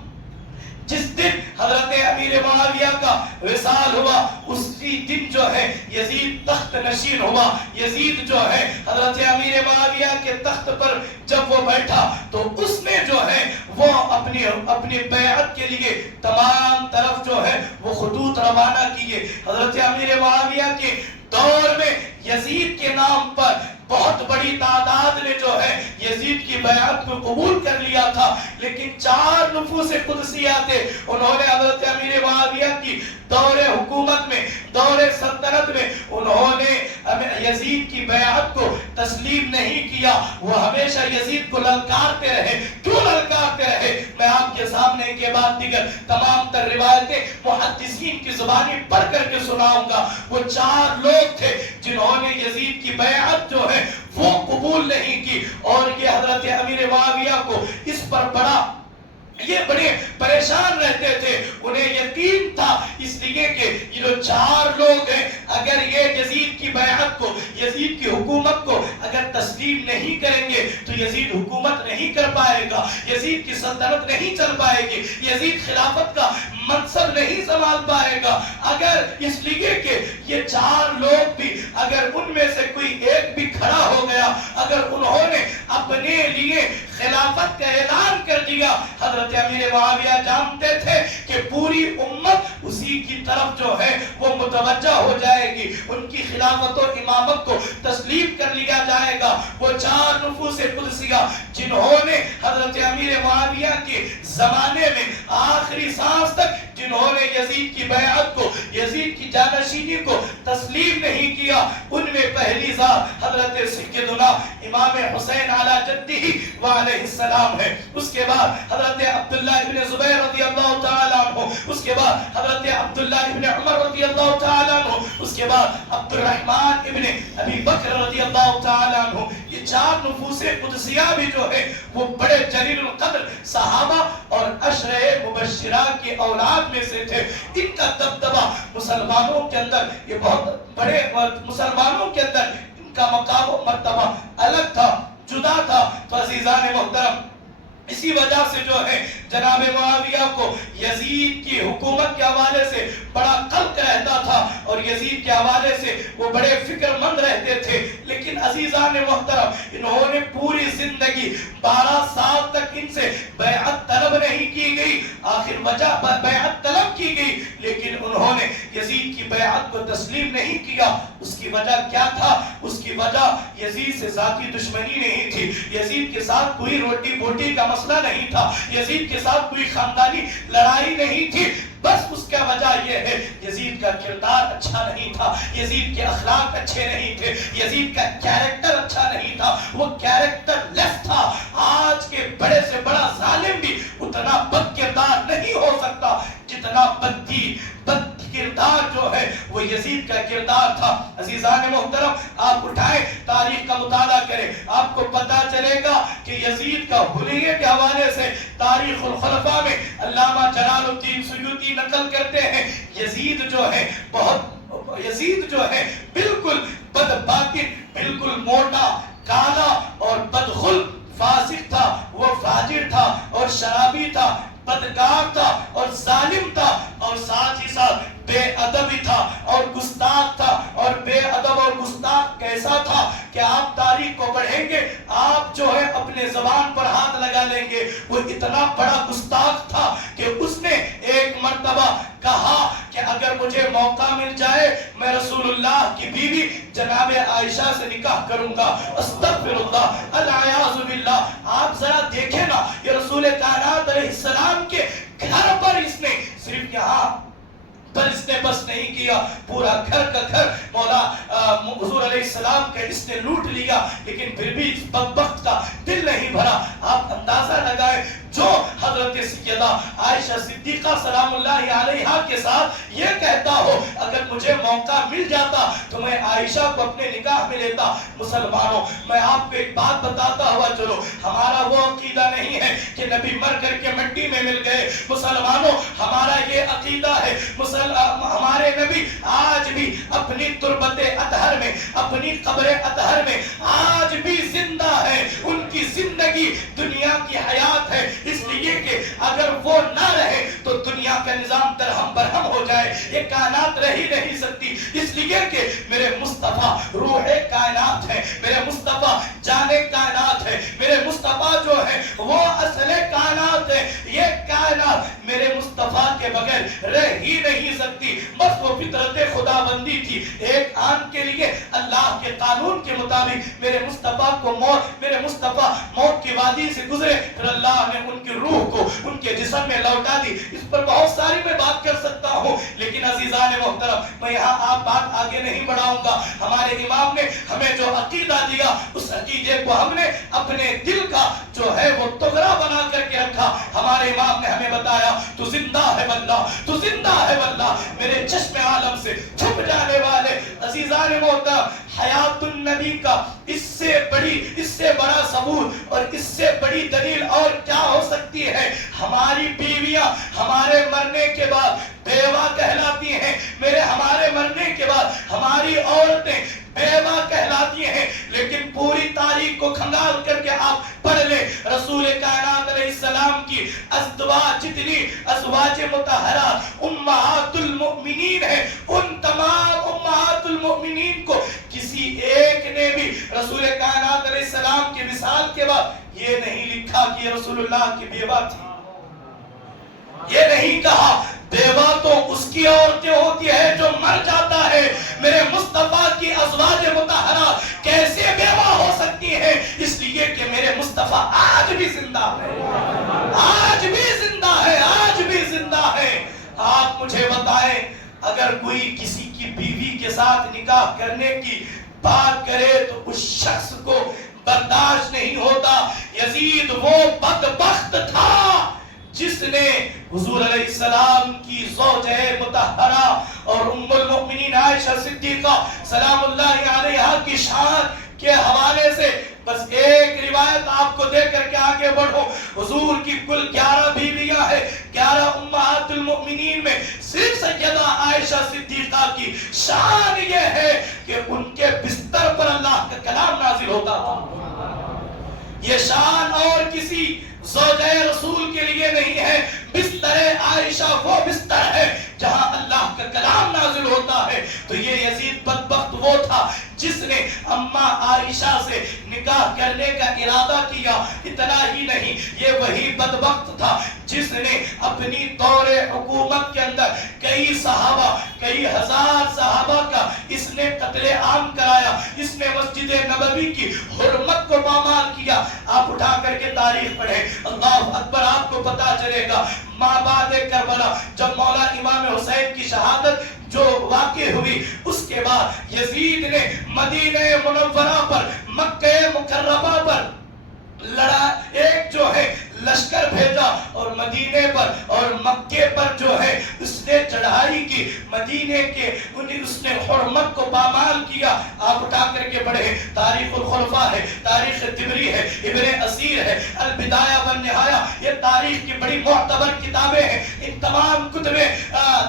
جس دن حضرت امیر معاویہ کا وصال ہوا، اسی دن جو ہے یزید تخت نشین ہوا. یزید جو ہے حضرت امیر معاویہ کے تخت پر جب وہ بیٹھا تو اس نے جو ہے وہ اپنی بیعت کے لیے تمام طرف جو ہے وہ خطوط روانہ کیے. حضرت امیر معاویہ کے دور میں یزید کے نام پر بہت بڑی تعداد نے جو ہے یزید کی بیعت کو قبول کر لیا تھا. لیکن 4 نفوس قدسیہ تھے، انہوں نے حضرت امیر معاویہ کی دور حکومت میں، دور سلطنت میں انہوں نے یزید کی بیعت کو تسلیم نہیں کیا. وہ ہمیشہ یزید کو للکارتے رہے. کیوں للکارتے رہے؟ میں آپ کے سامنے کے بعد دیگر تمام تر روایتیں محدثین کی زبانی پڑھ کر کے سناؤں گا. وہ 4 لوگ تھے جنہوں نے یزید کی بیعت جو ہے وہ قبول نہیں کی، اور یہ حضرت امیر معاویہ کو اس پر یہ بڑے پریشان رہتے تھے. انہیں یقین تھا اس لیے کہ یہ جو 4 لوگ ہیں، اگر یہ یزید کی بیعت کو، یزید کی حکومت کو اگر تسلیم نہیں کریں گے تو یزید حکومت نہیں کر پائے گا، یزید کی سلطنت نہیں چل پائے گی، یزید خلافت کا منصب نہیں سنبھال پائے گا. اگر اس لیے کہ یہ 4 لوگ بھی اگر ان میں سے کوئی ایک بھی کھڑا ہو گیا، اگر انہوں نے اپنے لیے خلافت کا اعلان کر دیا، حضرت امیر معاویہ جانتے تھے کہ پوری امت اسی کی طرف جو ہے وہ متوجہ ہو جائے گی، ان کی خلافت و امامت کو تسلیم کر لیا جائے گا. وہ 4 نفوس قدسیہ جنہوں نے حضرت امیر معاویہ کے زمانے میں آخری سانس تک جنہوں نے یزید کی بیعت کو، یزید کی جانشینی کو تسلیم نہیں کیا، ان میں پہلی ذات حضرت سیدنا امام حسین علی جدہ وعلیہ السلام ہے. اس کے بعد حضرت عبداللہ ابن زبیر رضی اللہ تعالیٰ عنہ، اس کے بعد حضرت عبداللہ ابن عمر رضی اللہ تعالیٰ عنہ، اس کے بعد عبد الرحمن ابن ابی بکر رضی اللہ تعالیٰ عنہ. یہ 4 نفوس قدسیہ بھی جو ہے وہ بڑے جلیل القدر صحابہ اور عشرہ مبشرہ کی اولاد میں سے تھے. ان کا دبدبہ مسلمانوں کے اندر، یہ بہت بڑے مسلمانوں کے اندر ان کا مقام و مرتبہ الگ تھا، جدا تھا. تو عزیزان محترم، اسی وجہ سے جو ہے جناب معاویہ کو یزید کی حکومت کے حوالے سے بڑا قلق رہتا تھا اور یزید کے حوالے سے وہ بڑے فکر مند رہتے تھے. لیکن عزیزان محترم انہوں نے پوری زندگی 12 سال تک ان سے بیعت طلب نہیں کی گئی. آخر وجہ بیعت طلب کی گئی لیکن انہوں نے یزید کی بیعت کو تسلیم نہیں کیا. اس کی وجہ کیا تھا؟ اس کی وجہ یزید سے ذاتی دشمنی نہیں تھی, یزید کے ساتھ کوئی روٹی بوٹی کا مسئلہ نہیں تھا, یزید کے ساتھ کوئی خاندانی لڑائی نہیں تھی. بس اس کا وجہ یہ ہے یزید کا کردار اچھا نہیں تھا, یزید کے اخلاق اچھے نہیں تھے, یزید کا کیریکٹر اچھا نہیں تھا, وہ کیریکٹر لیس تھا. آج کے بڑے سے بڑا ظالم بھی اتنا بد کردار نہیں ہو سکتا جتنا بد کردار جو ہے وہ یزید کا کردار تھا. عزیزان محترم آپ اٹھائیں تاریخ کا مطالعہ کریں, آپ کو پتا چلے گا کہ یزید کا حلیے کے حوالے سے تاریخ الخلفاء میں علامہ جلال الدین سیوطی نقل کرتے ہیں یزید جو ہے بالکل بدباطن, بالکل موٹا, کالا اور بدخلق فاسق تھا. وہ فاجر تھا اور شرابی تھا, بدکار تھا اور ظالم تھا اور ساتھ ہی ساتھ بے ادب تھا اور گستاخ تھا. اور بے ادب اور گستاخ کیسا تھا کہ آپ تاریخ کو پڑھیں گے آپ جو ہے اپنے زبان پر ہاتھ لگا لیں گے. وہ اتنا بڑا گستاخ تھا کہ اس نے ایک مرتبہ کہا کہ اگر مجھے موقع مل جائے میں رسول اللہ کی بیوی جناب عائشہ سے نکاح کروں گا. استغفر اللہ العیاذ باللہ. آپ ذرا دیکھیں نا, یہ رسول کائنات علیہ السلام کے گھر پر اس نے صرف یہاں پر اس نے بس نہیں کیا, پورا گھر کا گھر مولا حضور علیہ السلام کا اس نے لوٹ لیا, لیکن پھر بھی اس بدبخت کا دل نہیں بھرا. آپ اندازہ لگائیں جو حضرت سیدہ عائشہ صدیقہ سلام اللہ علیہا کے ساتھ یہ کہتا ہو اگر مجھے موقع مل جاتا تو میں عائشہ کو اپنے نکاح میں لیتا. مسلمانوں میں آپ کو ایک بات بتاتا ہوا چلو, ہمارا وہ عقیدہ نہیں ہے کہ نبی مر کر کے مٹی میں مل گئے. مسلمانوں ہمارا یہ عقیدہ ہے ہمارے نبی آج بھی اپنی تربت اطہر میں, اپنی قبر اطہر میں آج بھی زندہ ہے. ان کی زندگی دنیا کی حیات ہے, اس لیے کہ اگر وہ نہ رہے تو دنیا کا نظام درہم برہم ہو جائے, یہ کائنات رہ ہی نہیں سکتی. اس لیے کہ میرے مصطفیٰ روح کائنات ہے, میرے مصطفیٰ جان کائنات ہے, میرے مصطفیٰ جو ہے وہ اصل کائنات ہے. یہ کائنات میرے مصطفیٰ کے بغیر رہ ہی نہیں سکتی. بس وہ فطرت خدا بندی تھی. ایک آن کے لیے اللہ کے قانون کے مطابق میرے مصطفیٰ کو میرے مصطفیٰ موت کی وادی سے گزرے, پھر اللہ نے ان کی روح کو ان کے جسم میں لوٹا دی. اس پر بہت ساری میں بات کر سکتا ہوں لیکن عزیزان محترم میں یہاں آپ بات آگے نہیں بڑھاؤں گا. ہمارے امام نے ہمیں جو عقیدہ دیا اس عقیدے کو ہم نے اپنے دل کا جو ہے وہ تغرا بنا کر کے رکھا. ہمارے امام نے ہمیں بتایا تو زندہ ہے واللہ, تو زندہ ہے واللہ. میرے چشم عالم سے چھپ جانے والے عزیزان محترم حیات النبی کا اس سے بڑا ثبوت اور اس سے بڑی دلیل اور کیا ہو سکتی ہے. ہماری بیویاں ہمارے مرنے کے بعد بیوہ کہلاتی ہیں, ہمارے مرنے کے بعد ہماری عورتیں بیوہ کہلاتی ہیں. لیکن پوری تاریخ کو کھنگال کر کے آپ پڑھ لیں, رسول کائنات علیہ السلام کی ازواج جتنی ازواج مطہرات امہات المؤمنین ہیں, ان تمام امہات المؤمنین کو کسی ایک نے بھی رسول کائنات علیہ السلام کی مثال کے بعد یہ نہیں لکھا کہ یہ رسول اللہ کی بیوہ تھی. یہ نہیں کہا بیوہ تو اس کی عورتیں ہوتی ہے جو مر جاتا ہے. میرے مصطفیٰ کی ازواج مطہرات کیسے بیوہ ہو سکتی ہیں؟ اس لیے کہ میرے مصطفیٰ آج بھی زندہ ہے, آج بھی زندہ ہے, آج بھی زندہ ہے. آپ مجھے بتائیں اگر کوئی کسی کی بیوی کے ساتھ نکاح کرنے کی بات کرے تو اس شخص کو برداشت نہیں ہوتا. یزید وہ بدبخت تھا جس نے حضور علیہ السلام کی زوجہ مطہرہ اور ام المؤمنین عائشہ صدیقہ سلام اللہ علیہا کی شان کے حوالے سے بس ایک روایت آپ کو دے کر کے آگے بڑھو. حضور کی کل 11 بیویاں ہیں, 11 امہات المؤمنین میں صرف سیدہ عائشہ صدیقہ کی شان یہ ہے کہ ان کے بستر پر اللہ کا کلام نازل ہوتا تھا. یہ شان اور کسی زوجہ رسول کے لیے نہیں ہے. بستر عائشہ وہ بستر ہے جہاں اللہ کا کلام نازل ہوتا ہے. تو یہ یزید بدبخت وہ تھا جس نے اماں عائشہ سے نکاح کرنے کا ارادہ کیا. اتنا ہی نہیں، یہ وہی بدبخت تھا جس نے اپنی دور حکومت کے اندر کئی صحابہ، کئی ہزار صحابہ کا اس نے قتل عام کرایا. اس نے مسجد نبوی کی حرمت کو پامال کیا. آپ اٹھا کر کے تاریخ پڑھیں، اللہ اکبر، آپ کو پتا چلے گا. ماں بعد کربلا جب مولا امام حسین کی شہادت جو واقع ہوئی، اس کے بعد یزید نے مدینہ منورہ پر، مکہ مکرمہ پر لڑا، ایک جو ہے لشکر بھیجا اور مدینے پر اور مکے پر جو ہے اس نے چڑھائی کی. مدینے کے اس نے حرمت کو پامال کیا. آپ اٹھا کر کے پڑھیں، تاریخ الخلفاء ہے، تاریخ تبری ہے، ابن اسیر ہے، البدایہ والنہایہ، یہ تاریخ کی بڑی معتبر کتابیں ہیں. ان تمام کتب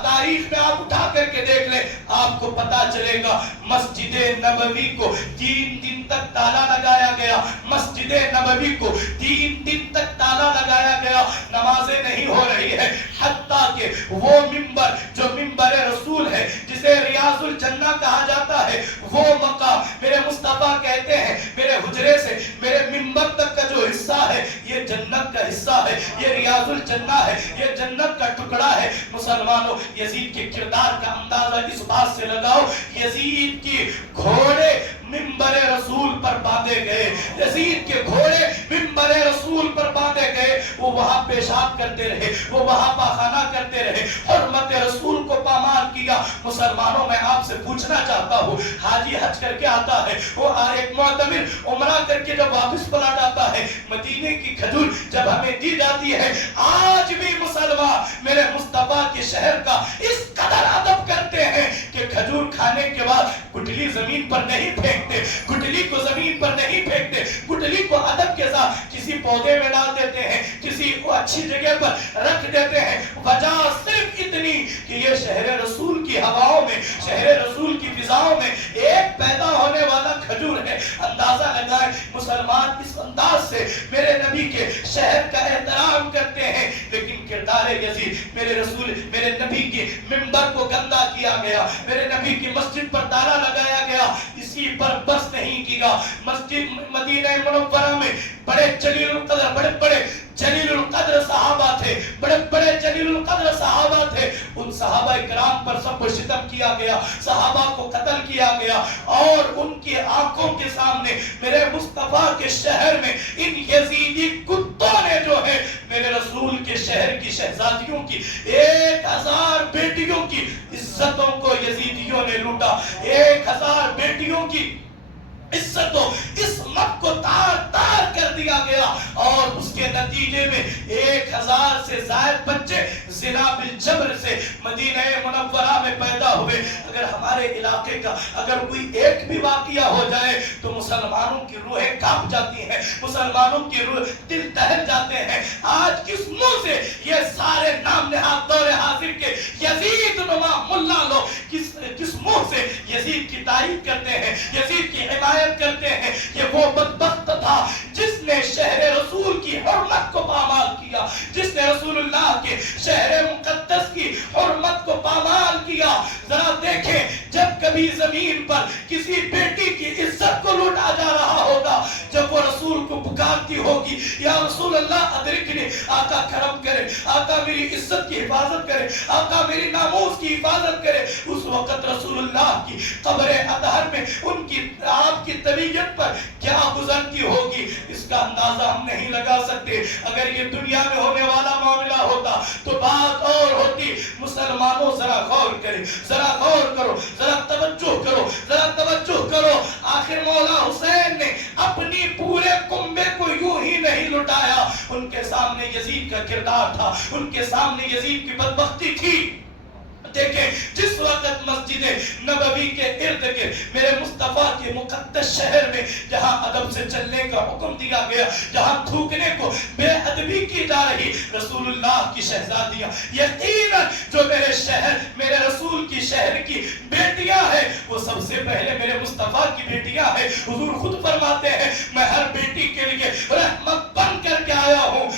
تاریخ میں آپ اٹھا کر کے دیکھ لیں، آپ کو پتا چلے گا مسجد نبوی کو 3 دن تک تالا لگایا گیا. مسجد نبوی کو 3 دن تک تالا لگایا گیا، نمازیں نہیں ہو رہی ہے. حتیٰ کہ وہ ممبر جو ممبر رسول ہے، جسے ریاض الجنہ کہا جاتا ہے، وہ مقام میرے مصطفیٰ کہتے ہیں میرے حجرے سے میرے ممبر تک کا جو حصہ ہے یہ جنت کا حصہ ہے، یہ ریاض الجنہ ہے، یہ جنت کا ٹکڑا ہے. مسلمانوں، یزید کے کردار کا اندازہ اس بات سے لگاؤ، یزید کی گھوڑے ممبر رسول پر باندھے گئے، یزید کے گھوڑے ممبر رسول پر باندھے گئے. وہ وہاں پیشاب کرتے رہے، وہ وہاں پاخانہ کرتے رہے، حرمت رسول کو پامال کیا. مسلمانوں، میں آپ سے پوچھنا چاہتا ہوں، حاجی حج کر کے آتا ہے، وہ ایک معتمر عمرہ کر کے جب واپس پلٹ آتا ہے، مدینے کی کھجور جب ہمیں دی جاتی ہے، آج بھی مسلمان میرے مصطفیٰ کے شہر کا اس قدر ادب کرتے ہیں کہ کھجور کھانے کے بعد گٹلی زمین پر نہیں پھینکتے، گٹلی کو زمین پر نہیں پھینکتے، گٹلی کو ادب کے ساتھ کسی پودے میں ڈال دیتے ہیں، کسی کو اچھی جگہ پر رکھ دیتے ہیں. وجہ صرف اتنی کہ یہ شہر رسول کی ہواؤں میں، شہر رسول کی فضاؤں میں ایک پیدا ہونے والا کھجور ہے. اندازہ لگائیں مسلمان اس انداز سے میرے نبی کے شہر کا احترام کرتے ہیں، لیکن کردار یزید، میرے رسول، میرے نبی کے ممبر کو گندا کیا گیا، میرے نبی کی مسجد پر تالا لگایا گیا. اسی پر بس نہیں کیا. مسجد مدینہ منورہ میں بڑے جلیل القدر، بڑے جلیل القدر صحابہ تھے، بڑے جلیل القدر صحابہ تھے. ان صحابہ کرام پر سب کو ستم کیا گیا، صحابہ کو قتل کیا گیا، اور ان کی آنکھوں کے سامنے میرے مصطفیٰ کے شہر میں ان یزیدی کتوں نے جو ہے میرے رسول کے شہر کی شہزادیوں کی 1000 بیٹیوں کی عزتوں کو یزیدیوں نے لوٹا. 1000 بیٹیوں کی عزتوں، عصمت کو تار تار کر دیا گیا، اور اس کے نتیجے میں 1000 سے زائد بچے زنا بالجبر سے مدینہ منورہ میں پیدا ہوئے. اگر ہمارے علاقے کا اگر کوئی ایک بھی واقعہ ہو جائے تو مسلمانوں کی روحیں کانپ جاتی ہیں، مسلمانوں کی روح دل دہل جاتے ہیں. آج کس منہ سے یہ سارے نام نہاد دور حاضر کے یزید نما ملا لوگ کس منہ سے یزید کی تعریف کرتے ہیں، یزید کی حمایت کرتے ہیں؟ یہ وہ بدبخت تھا جس نے شہر رسول کی حرمت کو پامال کیا، جس نے رسول اللہ کے شہر مقدس کی حرمت کو پامال کیا. ذرا دیکھیں، جب کبھی زمین پر کسی بیٹی کی عزت کو لوٹا جا رہا ہوگا، جب وہ رسول کو پکارتی ہوگی، یا رسول اللہ ادرکنی، آقا کرم کرے، آقا میری عزت کی حفاظت کرے، آقا میری ناموس کی حفاظت کرے، اس وقت رسول اللہ کی قبر اطہر میں ان کی آپ کی طبیعت پر کیا گزرتی ہوگی، اس کا اندازہ ہم نہیں لگا سکتے. اگر یہ دنیا میں ہونے والا معاملہ ہوتا تو بات اور ہوتی. مسلمانوں ذرا غور کریں، ذرا غور کرو، ذرا توجہ کرو، ذرا توجہ کرو. آخر مولا حسین نے اپنی پورے کنبے کو یوں ہی نہیں لٹایا. ان کے سامنے یزید کا کردار تھا، ان کے سامنے یزید کی بدبختی تھی. دیکھیں، جس وقت مسجد نبوی کے ارد گرد میرے مصطفیٰ کے مقدس شہر میں جہاں ادب سے چلنے کا حکم دیا گیا، جہاں تھوکنے کو بے ادبی کی جا رہی، رسول اللہ کی شہزادیاں یقیناً جو میرے شہر، میرے رسول کی شہر کی بیٹیاں ہیں، وہ سب سے پہلے میرے مصطفیٰ کی بیٹیاں ہیں. حضور خود فرماتے ہیں، میں ہر بیٹی کے لیے رحمت بن کر کے آیا ہوں.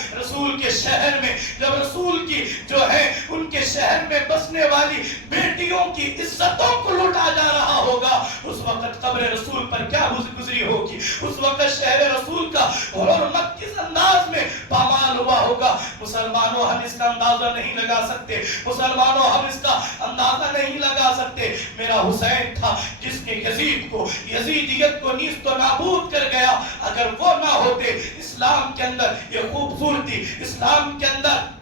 شہر میں جب رسول کی جو ہے ان کے شہر میں بسنے والی بیٹیوں کی عزتوں کو لوٹا جا رہا ہوگا، اس وقت قبر رسول پر کیا گزری ہوگی، اس وقت شہر رسول کا حرمت کس انداز میں پامال ہوا ہوگا۔ مسلمانوں ہم اس کا اندازہ نہیں لگا سکتے، مسلمانوں ہم اس کا اندازہ نہیں لگا سکتے۔ میرا حسین تھا جس نے یزید کو، یزیدیت کو نیست و نابود کر گیا۔ اگر وہ نہ ہوتے، اسلام کے اندر یہ خوبصورتی، اسلام کے اندر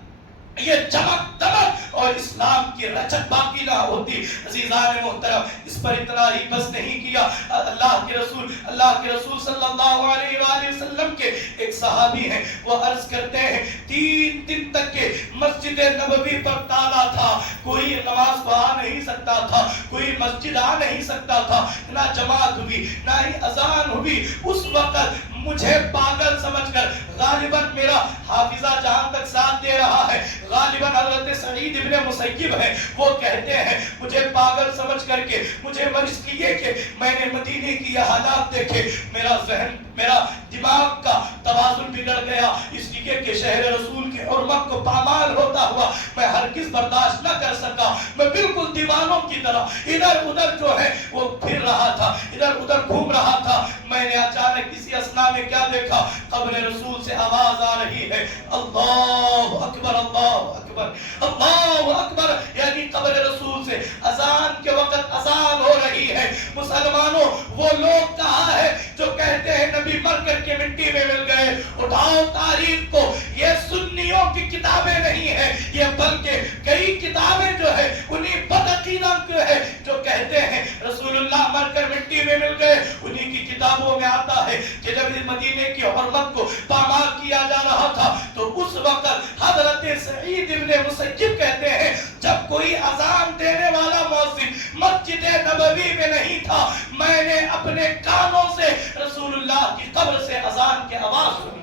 یہ چمک دمک اور اسلام کی رچت باقی نہ ہوتی۔ عزیزان محترم، اس پر اتنا ہی بس نہیں کیا، اللہ کے رسول صلی اللہ علیہ وآلہ وسلم کے ایک صحابی ہیں، وہ عرض کرتے ہیں 3 دن تک کے مسجد نبوی پر تالا تھا، کوئی نماز پڑھا نہیں سکتا تھا، کوئی مسجد آ نہیں سکتا تھا، نہ جماعت ہوئی نہ ہی اذان ہوئی۔ اس وقت مجھے پاگل سمجھ کر، غالباً میرا حافظہ جہاں تک ساتھ دے رہا ہے، غالباً حضرت سعید ابن مسیب ہے، وہ کہتے ہیں مجھے پاگل سمجھ کر کے مجھے مرض کیے کہ میں نے مدینے کی یہ حالات دیکھے، میرا ذہن، میرا دماغ کا توازن بگڑ گیا، اس لیے کہ شہر رسول کے حرمت کو پامال ہوتا ہوا میں ہرگز برداشت نہ کر سکا۔ میں بالکل دیوانوں کی طرح ادھر ادھر جو ہے وہ پھر رہا تھا، ادھر ادھر گھوم رہا تھا۔ میں نے اچانک اسی اسنا میں کیا دیکھا، قبر رسول سے آواز آ رہی ہے، اللہ اکبر اللہ اکبر اللہ اکبر، یعنی قبر رسول سے اذان کے وقت اذان ہو رہی ہے۔ مسلمانوں، وہ لوگ کہاں ہے جو کہتے ہیں نبی مر کر کے مٹی میں مل گئے؟ اٹھاؤ تاریخ کو، یہ سنیوں کی کتابیں نہیں ہیں، یہ بلکہ کئی کتابیں جو ہے انہی بدعقیدہ کے ہے جو کہتے ہیں رسول اللہ مر کر مٹی میں مل گئے۔ انہی کی کتابوں میں آتا ہے کہ جب مدینے کی حرمت کو پامال کیا جا رہا تھا تو اس وقت حضرت سعید ابن مسیب کہتے ہیں جب کوئی اذان دینے والا مؤذن مسجد نبوی میں نہیں تھا، میں نے اپنے کانوں سے رسول اللہ کی قبر سے اذان کی آواز سنی،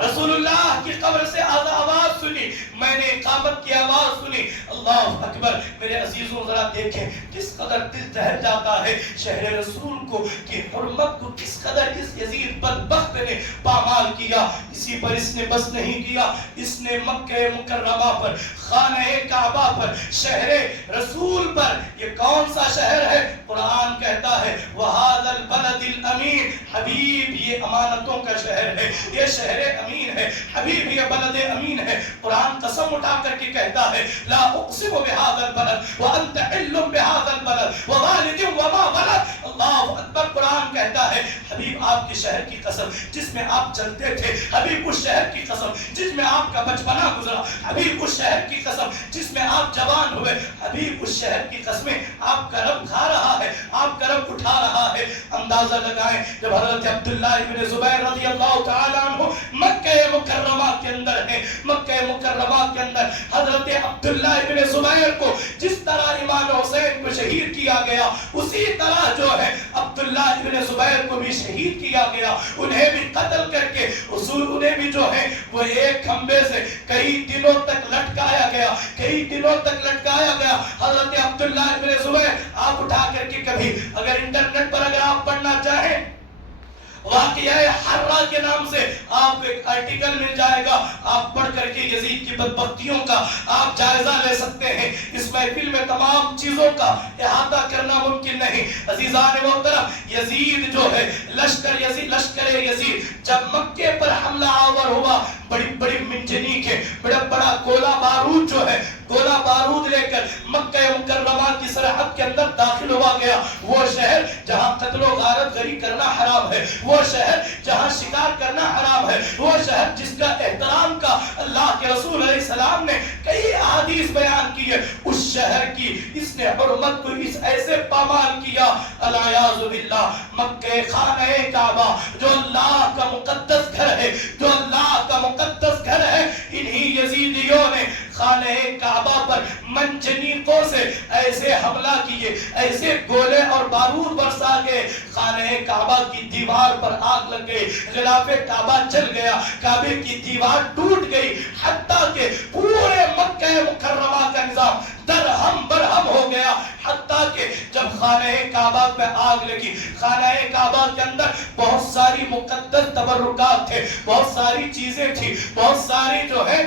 رسول اللہ کی قبر سے آواز سنی، میں نے اقامت کی آواز سنی۔ اللہ اکبر۔ میرے عزیزوں، ذرا دیکھیں کس قدر دل دہل جاتا ہے شہر رسول کو کی حرمت کو کس قدر اس یزید بدبخت نے پامال کیا۔ اسی پر اس نے بس نہیں کیا، اس نے مکہ مکرمہ پر، خانہ کعبہ پر، شہر رسول پر، یہ کون سا شہر ہے؟ قرآن کہتا ہے وَهَذَا الْبَلَدِ الْأَمِينَ، حبیب یہ امانتوں کا شہر ہے، یہ شہر امین ہے، حبیب یہ بلد امین ہے۔ قرآن قسم اٹھا کر کے کہتا ہے لا اقسم بهذا البلد وانت حل بهذا البلد ووالد وما ولد۔ اللہ اکبر۔ قرآن کہتا ہے حبیب آپ کے شہر کی قسم جس میں آپ چلتے تھے، حبیب اس شہر کی قسم جس میں آپ کا بچپنا گزرا، حبیب اس شہر کی قسم جس میں آپ جوان ہوئے، حبیب اس شہر کی قسمیں آپ کا رب کھا رہا ہے، آپ کا رب اٹھا رہا ہے۔ اندازہ لگائیں جب حضرت عبداللہ ابن زبیر رضی اللہ تعالیٰ عنہ مکہ مکرمہ کے اندر ہے، مکہ مکرمہ کے اندر حضرت عبداللہ ابن زبیر کو جس طرح امام حسین کو شہید کیا گیا، اسی طرح جو ہے عبداللہ ابن زبیر کو بھی شہید کیا گیا، انہیں بھی قتل کر کے انہیں بھی جو ہے وہ ایک کھمبے سے کئی دنوں تک لٹکایا گیا، کئی دنوں تک لٹکایا گیا۔ حضرت عبداللہ ابن زبیر آپ اٹھا کر کے کبھی اگر انٹرنیٹ پر اگر آپ پڑھنا چاہیں، واقعہ حرہ کے نام سے آپ کو ایک آرٹیکل مل جائے گا، آپ پڑھ کر کے یزید کی بدبختیوں کا آپ جائزہ لے سکتے ہیں۔ اس محفل میں تمام چیزوں کا احاطہ کرنا ممکن نہیں۔ عزیزان محترم، یزید جو ہے لشکر یزید جب مکے پر حملہ آور ہوا، بڑی بڑی منجنیق ہے، بڑا گولہ بارود جو ہے، گولہ بارود لے کر مکہ مکرمہ کی سرحد کے اندر داخل ہوا گیا۔ وہ شہر جہاں قتل و غارت غری کرنا حرام ہے، وہ شہر جہاں شکار کرنا حرام ہے، وہ شہر جس کا احترام کا اللہ کے رسول علیہ السلام نے کئی احادیث بیان کی ہے، اس شہر کی اس نے حرمت کو اس ایسے پامال کیا۔ الیاذ باللہ، مکہ خانہ کعبہ جو اللہ کا مقدس گھر ہے، جو اللہ کا مقدس گھر ہے، انہی یزیدیوں نے خانہ کعبہ پر منجنیقوں سے ایسے حملہ کیے، ایسے گولے اور بارود برسا گئے، خانہ کعبہ کی دیوار پر آگ لگ گئی، غلاف کعبہ جل گیا، کعبے کی دیوار ٹوٹ گئی، حتیٰ کہ پورے مکہ مکرمہ کا نظام درہم برہم ہو گیا، حتیٰ حتیٰ کہ جب خانہ کعبہ پہ آگ لگی، خانہ کعبہ کے اندر بہت ساری مقدس تبرکات تھے، بہت ساری چیزیں تھی، بہت ساری جو ہے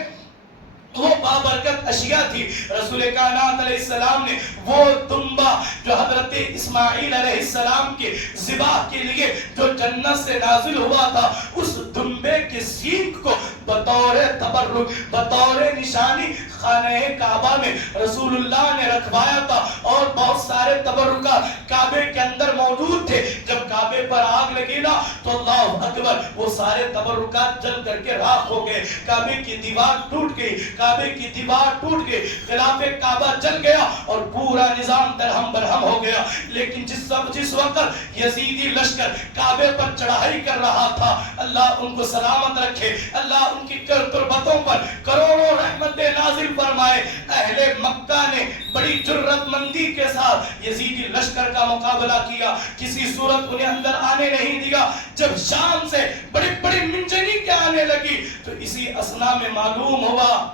وہ بابرکت اشیاء تھی. رسول کائنات علیہ السلام نے وہ دمبا جو حضرت اسماعیل علیہ السلام کے ذبح کے لیے جو جنت سے نازل ہوا تھا، اس دمبے کے سینگ کو بطور تبرک، بطور نشانی خانہ کعبہ میں رسول اللہ نے رکھوایا تھا. اور بہت سارے تبرکات کعبے کے اندر موجود تھے. جب کعبے پر آگ لگی نا تو اللہ اکبر، وہ سارے تبرکات جل کر کے راکھ ہو گئے. کعبے کی دیوار ٹوٹ گئی، کعبے کی دیوار ٹوٹ گئی، خلاف کعبہ جل گیا اور پورا نظام درہم برہم ہو گیا. لیکن جس وقت یزیدی لشکر کعبے پر چڑھائی کر رہا تھا، اللہ ان کو سلامت رکھے، اللہ ان کی تربتوں پر کروڑوں رحمتیں نازل فرمائے. اہل مکہ نے بڑی جرت مندی کے ساتھ یزیدی لشکر کا مقابلہ کیا، کسی صورت انہیں اندر آنے نہیں دیا. جب شام سے بڑی بڑی منجنی کے آنے لگی تو اسی اسنا میں معلوم ہوا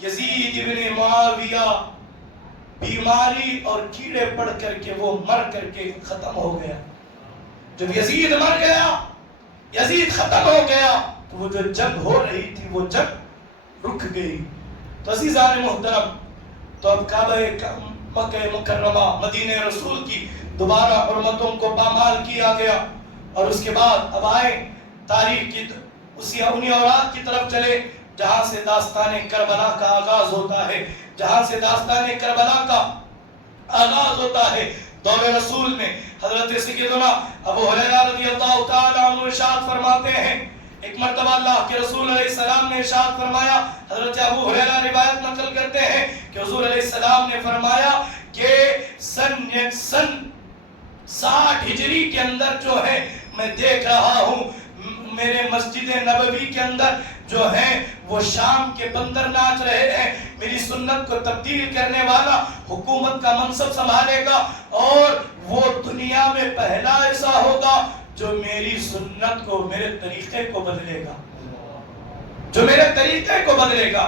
یزید ابن معاویہ بیماری اور کیڑے پڑ کر کے وہ مر کر کے ختم ہو گیا. جب یزید مر گیا، یزید ختم ہو گیا، تو وہ جو جنگ ہو رہی تھی وہ جنگ رک گئی. تو عزیزان محترم، تو اب کعبہ مکہ مکرمہ مدینہ رسول کی دوبارہ حرمتوں کو پامال کیا گیا. اور اس کے بعد اب آئے تاریخ کی انہی اورات کی طرف چلے جہاں سے داستان کربلا کا آغاز ہوتا ہے، جہاں سے داستان کربلا کا آغاز ہوتا ہے. دور رسول میں حضرت سیدنا ابو ہریرہ رضی اللہ تعالی عنہ ارشاد فرماتے ہیں، ایک مرتبہ اللہ کے رسول علیہ السلام نے ارشاد فرمایا، حضرت ابو ہریرہ روایت نقل کرتے ہیں کہ حضور علیہ السلام نے فرمایا کہ سن 60 ہجری کے اندر جو ہے میں دیکھ رہا ہوں میرے مسجد نبوی کے اندر جو ہیں وہ شام کے بندر ناچ رہے ہیں. میری سنت کو تبدیل کرنے والا حکومت کا منصب سنبھالے گا اور وہ دنیا میں پہلا ایسا ہوگا جو میری سنت کو، میرے طریقے کو بدلے گا، جو میرے طریقے کو بدلے گا.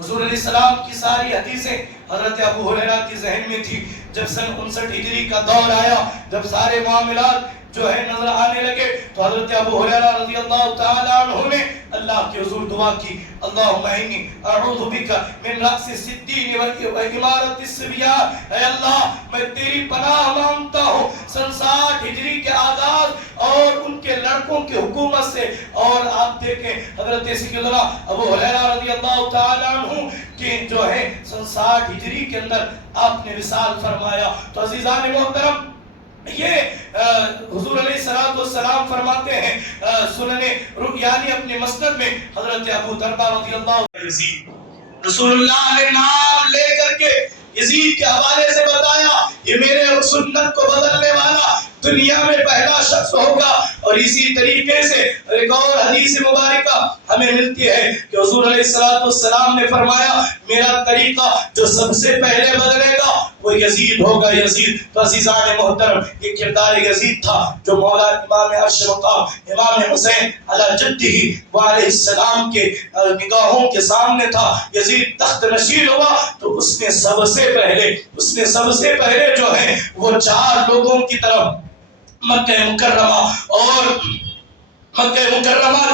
حضور علیہ السلام کی ساری حدیثیں حضرت ابو ہریرہ کی ذہن میں تھی. جب سن 59 ہجری کا دور آیا، جب سارے معاملات جو ہے نظر آنے لگے تو حضرت ابو ہریرہ رضی اللہ تعالی عنہ نے اللہ کے حضور دعا کی، اللہم انی اعوذ بک من رأس الستین و امارت الصبیان. اے اللہ میں تیری پناہ مانگتا ہوں سن 60 ہجری کے آغاز اور ان کے لڑکوں کی حکومت سے. اور آپ دیکھیں حضرت سیدنا ابو ہریرہ رضی اللہ تعالی عنہ کہ جو ہے سن 60 ہجری کے اندر آپ نے وصال فرمایا. تو عزیزان محترم، یہ حضور علیہ السلام فرماتے ہیں سنن یعنی اپنے مسند میں حضرت ابو دردہ رضی اللہ عنہ، رسول اللہ نے نام لے کر کے یزید کے حوالے سے بتایا یہ میرے سنت کو بدلنے والا دنیا میں پہلا شخص ہوگا. اور اسی طریقے سے ایک اور حدیث مبارکہ ہمیں ملتی ہے کہ حضور علیہ السلام نے فرمایا میرا طریقہ جو سب سے پہلے بدلے گا وہ یزید ہوگا، یزید. تو عزیزان محترم، یہ کردار یزید تھا جو مولا امام عرش مقام امام حسین علی جدہ علیہ السلام کے نگاہوں کے سامنے تھا. یزید تخت نشین ہوا تو اس نے سب سے پہلے جو ہے وہ 4 لوگوں کی طرف مکہ مکرمہ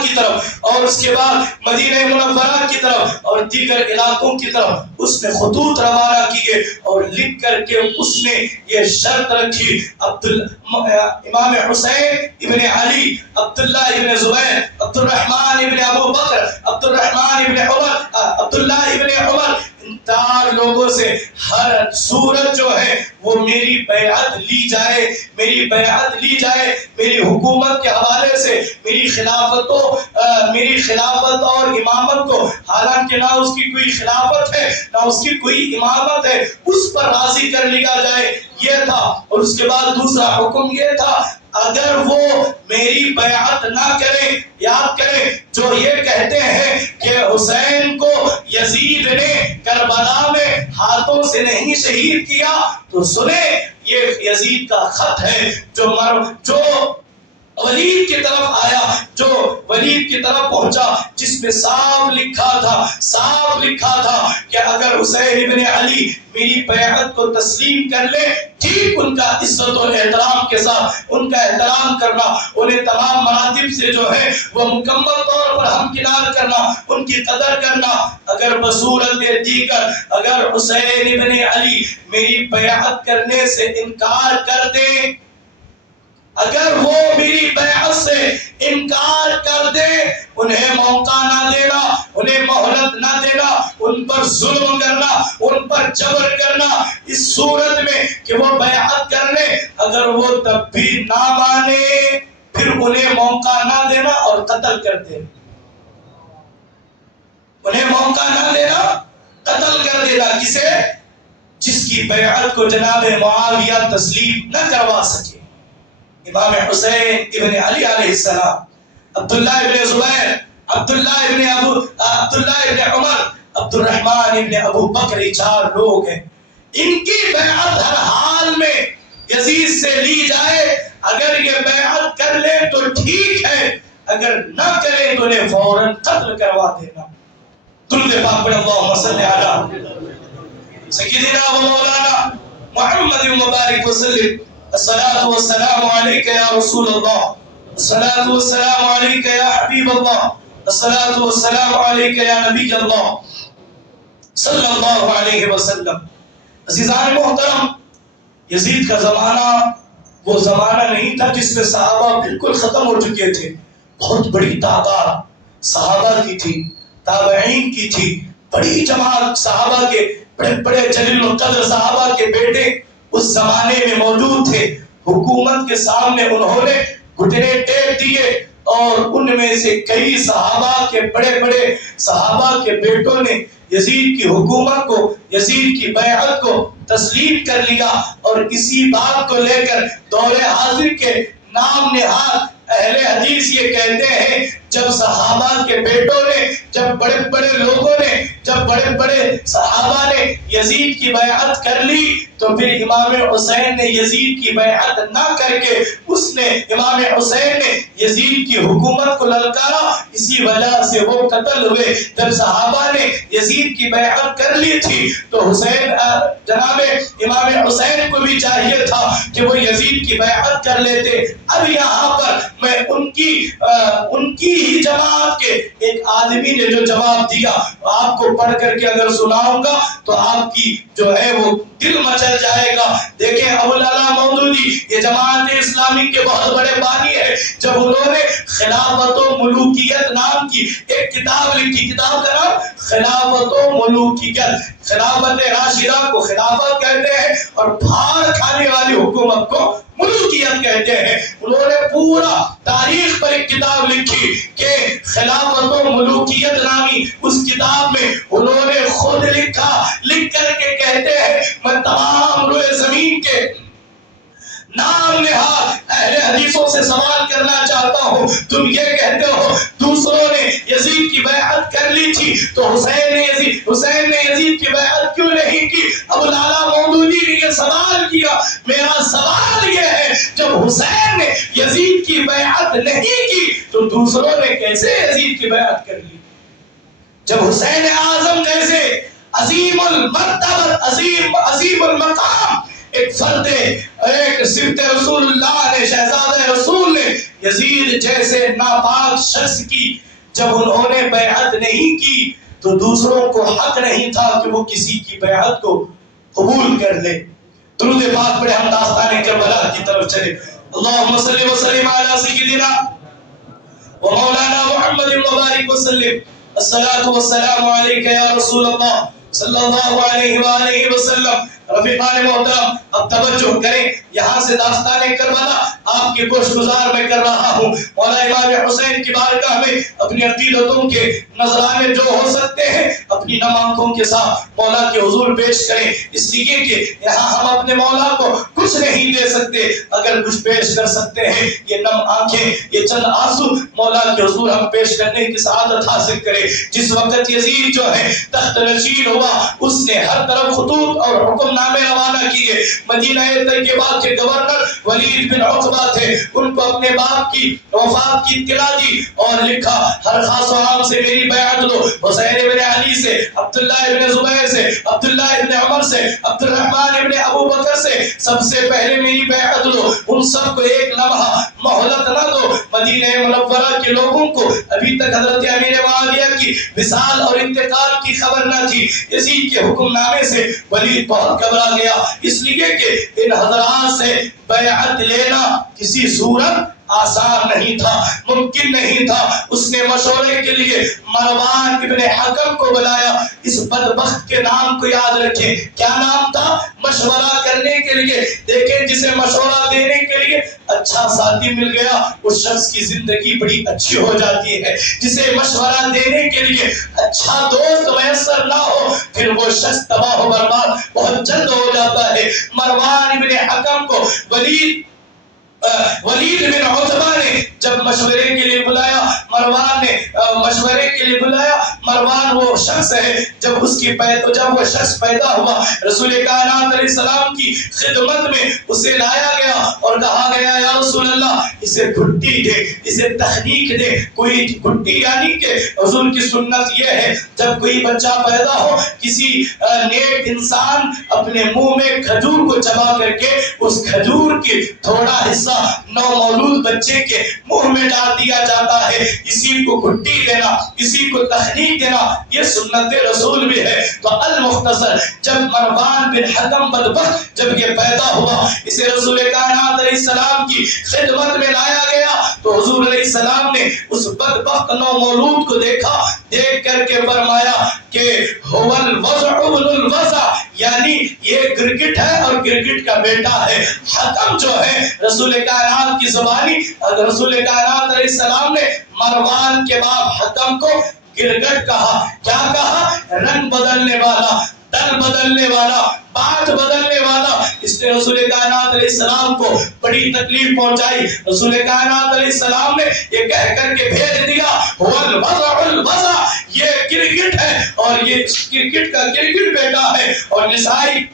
کی طرف اور اس کے بعد مدینہ منورہ کی طرف اور دیگر علاقوں کی طرف اس نے خطوط روانہ کیے اور لکھ کر کے اس نے یہ شرط رکھی، امام حسین ابن علی، عبداللہ ابن زبیر، عبد الرحمن ابن ابو بکر، عبد الرحمن ابن عمر، عبداللہ ابن عمر، ان 4 لوگوں سے ہر صورت جو ہے وہ میری بیعت لی جائے، میری حکومت کے حوالے سے میری خلافت اور امامت کو، حالانکہ نہ اس کی کوئی خلافت ہے نہ اس کی کوئی امامت ہے، اس پر راضی کر لیا جائے، یہ تھا. اور اس کے بعد دوسرا حکم یہ تھا اگر وہ میری بیعت نہ کریں، یاد کریں جو یہ کہتے ہیں کہ حسین کو یزید نے کربلا میں ہاتھوں سے نہیں شہید کیا، تو سنیں یہ یزید کا خط ہے جو ولید کی طرف آیا، جو ولید کی طرف پہنچا، جس میں صاف لکھا تھا کہ اگر حسین ابن علی میری بیعت کو تسلیم کر لے، ٹھیک ان کا عزت و احترام کے ساتھ ان کا احترام کرنا، انہیں تمام مراتب سے جو ہے وہ مکمل طور پر ہمکنار کرنا، ان کی قدر کرنا۔ اگر بصورت دیگر اگر حسین ابن علی میری بیعت کرنے سے انکار کر دے، اگر وہ میری بیعت سے انکار کر دے، انہیں موقع نہ دینا، انہیں مہلت نہ دینا، ان پر ظلم کرنا، ان پر جبر کرنا، اس صورت میں کہ وہ بیعت کر لے، اگر وہ تب بھی نہ مانے، پھر انہیں موقع نہ دینا اور قتل کر دینا، انہیں موقع نہ دینا، قتل کر دینا۔ کسے؟ جس کی بیعت کو جناب معاویہ تسلیم نہ کروا سکے۔ امام حسین ابن علی علیہ السلام، عبداللہ ابن زبیر، عبداللہ ابن عمر، عبد الرحمن ابن ابو بکر، چار لوگ ہیں، ان کی بیعت ہر حال میں یزید سے لی جائے۔ اگر یہ بیعت کر لے تو ٹھیک ہے، اگر نہ کرے تو انہیں فوراً قتل کروا دینا۔ درود پاک پڑھ، اللہم صلی علی سیدنا و مولانا محمد مبارک وسلم۔ الصلاة والسلام عليك يا رسول الله، الصلاة والسلام عليك يا حبيب الله، الصلاة والسلام عليك يا نبی اللہ صلی اللہ علیہ وسلم۔ عزیزان محترم، یزید کا زمانہ وہ زمانہ نہیں تھا جس میں صحابہ بالکل ختم ہو چکے تھے۔ بہت بڑی تعداد صحابہ کی تھی، تابعین کی تھی، بڑی جماعت صحابہ کے، بڑے بڑے جلیل القدر صحابہ کے بیٹے اس زمانے میں موجود تھے۔ حکومت کے سامنے انہوں نے گھٹنے ٹیک دیے، اور ان میں سے کئی صحابہ کے بڑے بڑے صحابہ کے بیٹوں نے یزید کی حکومت کو، یزید کی بیعت کو تسلیم کر لیا۔ اور اسی بات کو لے کر دور حاضر کے نام نہاد اہل حدیث یہ کہتے ہیں، جب صحابہ کے بیٹوں نے، جب بڑے بڑے لوگوں نے، جب بڑے بڑے صحابہ نے یزید کی بیعت کر لی، تو پھر امام حسین نے یزید کی بیعت نہ کر کے امام حسین نے یزید کی حکومت کو للکارا، اسی وجہ سے وہ قتل ہوئے۔ جب صحابہ نے یزید کی بیعت کر لی تھی تو جناب امام حسین کو بھی چاہیے تھا کہ وہ یزید کی بیعت کر لیتے۔ اب یہاں پر میں ان کی ہی جماعت کے ایک آدمی نے جو جواب دیا، آپ کو پڑھ کر کے اگر سناؤں گا تو آپ کی جو ہے وہ دل مچل جائے گا۔ دیکھیں ابو العلا مودودی یہ جماعت اسلامی کے بہت بڑے بانی ہے۔ جب انہوں نے خلافت و ملوکیت نام کی ایک کتاب لکھی، کتاب کا نام خلافت و ملوکیت، خلافت راشدہ کو خلافت کہتے ہیں اور بھاڑ کھانے والی حکومت کو ملوکیت کہتے ہیں۔ انہوں نے پورا تاریخ پر ایک کتاب لکھی کہ خلافت و ملوکیت نامی اس کتاب میں انہوں نے خود لکھ کر کے کہتے ہیں، میں تمام روئے زمین کے نام نہاد اہل حدیثوں سے سوال کرنا چاہتا ہوں، تم یہ کہتے ہو دوسروں نے یزید کی بیعت کر لی تھی تو حسین نے یزید کی بیعت کیوں نہیں کی؟ ابو العلا مودودی نے یہ سوال کیا۔ میرا سوال یہ ہے، جب حسین نے یزید کی بیعت نہیں کی تو دوسروں نے کیسے یزید کی بیعت کر لی؟ جب حسین اعظم جیسے عظیم المرتبت، عظیم المقام ایک فرد، ایک صفت رسول اللہ نے، شہزادہ رسول نے یزید جیسے ناپاک شخص کی جب انہوں نے بیعت نہیں کی تو دوسروں کو حق نہیں تھا کہ وہ کسی کی بیعت کو قبول کر لے۔ درود پاک پڑھے، ہم داستان کربلا کی طرف چلے۔ اللہم صلی وسلم علی سیدنا و مولانا محمد مبارک وسلم۔ الصلاة والسلام علیک یا رسول اللہ صلی اللہ علیہ وآلہ وسلم۔ رفیقان محترم، اب توجہ کریں، یہاں سے داستان کربلا آپ کی گوش گزار میں کر رہا ہوں۔ مولا امام حسین کی بارگاہ میں اپنی عقیدتوں کے نذرانے جو ہو سکتے ہیں اپنی نم آنکھوں کے ساتھ مولا کے حضور پیش کریں، اس لیے کہ یہاں ہم اپنے مولا کو کچھ نہیں دے سکتے، اگر کچھ پیش کر سکتے ہیں یہ نم آنکھیں، یہ چند آنسو مولا کے حضور ہم پیش کرنے کی سعادت حاصل کریں۔ جس وقت یزید جو ہے تخت نشین ہوا، اس نے ہر طرف خطوط اور حکم حکم نامے روانہ کیے. مدینہ طیبہ کے گورنر ولید بن عقبہ تھے. ان کو اپنے باپ کی وفات کی اطلاع دی اور لکھا ہر خاص و عام سے میری بیعت لو. حسین ابن علی سے، عبداللہ ابن زبیر سے، عبداللہ ابن عمر سے، عبد الرحمن ابن ابو بکر سے سب سے پہلے میری بیعت لو. ان سب کو ایک لمحہ مہلت نہ دو. مدینہ منورہ کے لوگوں کو ابھی تک حضرت امیر معاویہ کی وصال اور انتقال کی خبر نہ تھی. یزید کے حکم نامے سے ولید بہت گھبرا گیا، اس لیے کہ ان حضرات سے بیعت لینا کسی صورت آسان نہیں تھا، ممکن نہیں تھا. اس نے مشورے کے لیے مروان ابن حکم کو بلایا. اس بدبخت کے نام کو یاد رکھیں. کیا نام تھا؟ مشورہ کرنے کے لیے. دیکھیں جسے مشورہ دینے کے لیے اچھا ساتھی مل گیا اس شخص کی زندگی بڑی اچھی ہو جاتی ہے. جسے مشورہ دینے کے لیے اچھا دوست میسر نہ ہو پھر وہ شخص تباہ و برباد بہت جلد ہو جاتا ہے. مروان ابن حکم کو ولید بن عتبہ نے جب مشورے کے لیے بلایا، مروان نے مشورے کے لیے بلایا. مروان وہ شخص ہے جب وہ شخص پیدا ہوا رسول کائنات علیہ السلام کی خدمت میں اسے لایا گیا اور کہا گیا یا رسول اللہ اسے گھٹی دے، اسے تحریک دے. کوئی گھٹی یعنی کہ حضور کی سنت یہ ہے جب کوئی بچہ پیدا ہو کسی نیک انسان اپنے منہ میں کھجور کو چبا کر کے اس کھجور کی تھوڑا حصہ نو مولود بچے کے منہ میں ڈال دیا جاتا ہے. اسی کو گھٹی دینا، اسی کو تحریک دینا، یہ سنت رسول بھی ہے. تو المختصر جب مروان بن حکم بدبخت جب یہ پیدا ہوا اسے رسول کائنات علیہ السلام کی خدمت میں لایا گیا تو حضور علیہ السلام نے اس بدبخت نو مولود کو دیکھا. دیکھ کر کے فرمایا کہ هو الوضع ابن الوضع، یعنی یہ گرگٹ ہے اور گرگٹ کا بیٹا ہے. حکم جو ہے رسول کائنات کی زبانی رسول کائنات علیہ السلام نے مروان کے باپ حکم کو گرگٹ کہا. کیا کہا؟ رنگ بدلنے والا، دل بدلنے والا، بات بدلنے والا. اس نے رسول کائنات علیہ السلام کو بڑی تکلیف پہنچائی. رسول کائنات علیہ السلام نے یہ کہہ کر کے بھیج دیا هو الوضع الوضع، یہ گرگٹ ہے اور یہ گرگٹ کا گرگٹ بیٹا ہے. اور نسائی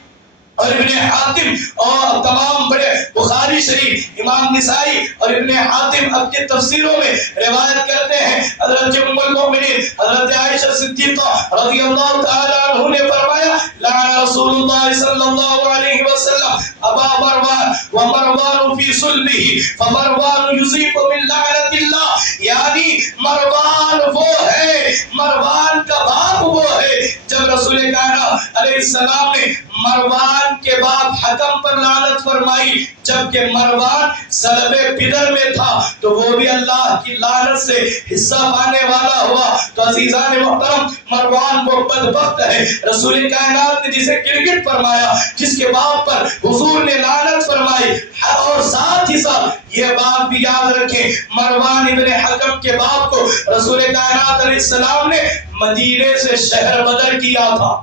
اور ابن حاتم اور تمام بڑے بخاری شریف، امام نسائی اور ابن حاتم اپنی تفسیروں میں روایت کرتے ہیں حضرت ام المؤمنین حضرت عائشہ صدیقہ رضی اللہ تعالی عنہ نے فرمایا لعن رسول اللہ صلی اللہ علیہ وسلم ابا مروان ومروان فی صلبہ فمروان یذیب من لعنت اللہ، یعنی مروان وہ ہے، مروان کا باپ وہ ہے. جب رسول کائنات علیہ السلام نے مروان کے باپ حکم پر لعنت فرمائی جبکہ مروان سلب پدر میں تھا تو وہ بھی اللہ کی لعنت سے حصہ پانے والا ہوا. تو عزیزان محترم مروان وہ بدبخت ہے رسول کائنات نے جسے گرگٹ فرمایا، جس کے باپ پر حضور نے لعنت فرمائی. اور ساتھ ہی ساتھ یہ بات بھی یاد رکھیں مروان ابن حکم کے باپ کو رسول کائنات علیہ السلام نے مدینے سے شہر بدر کیا تھا.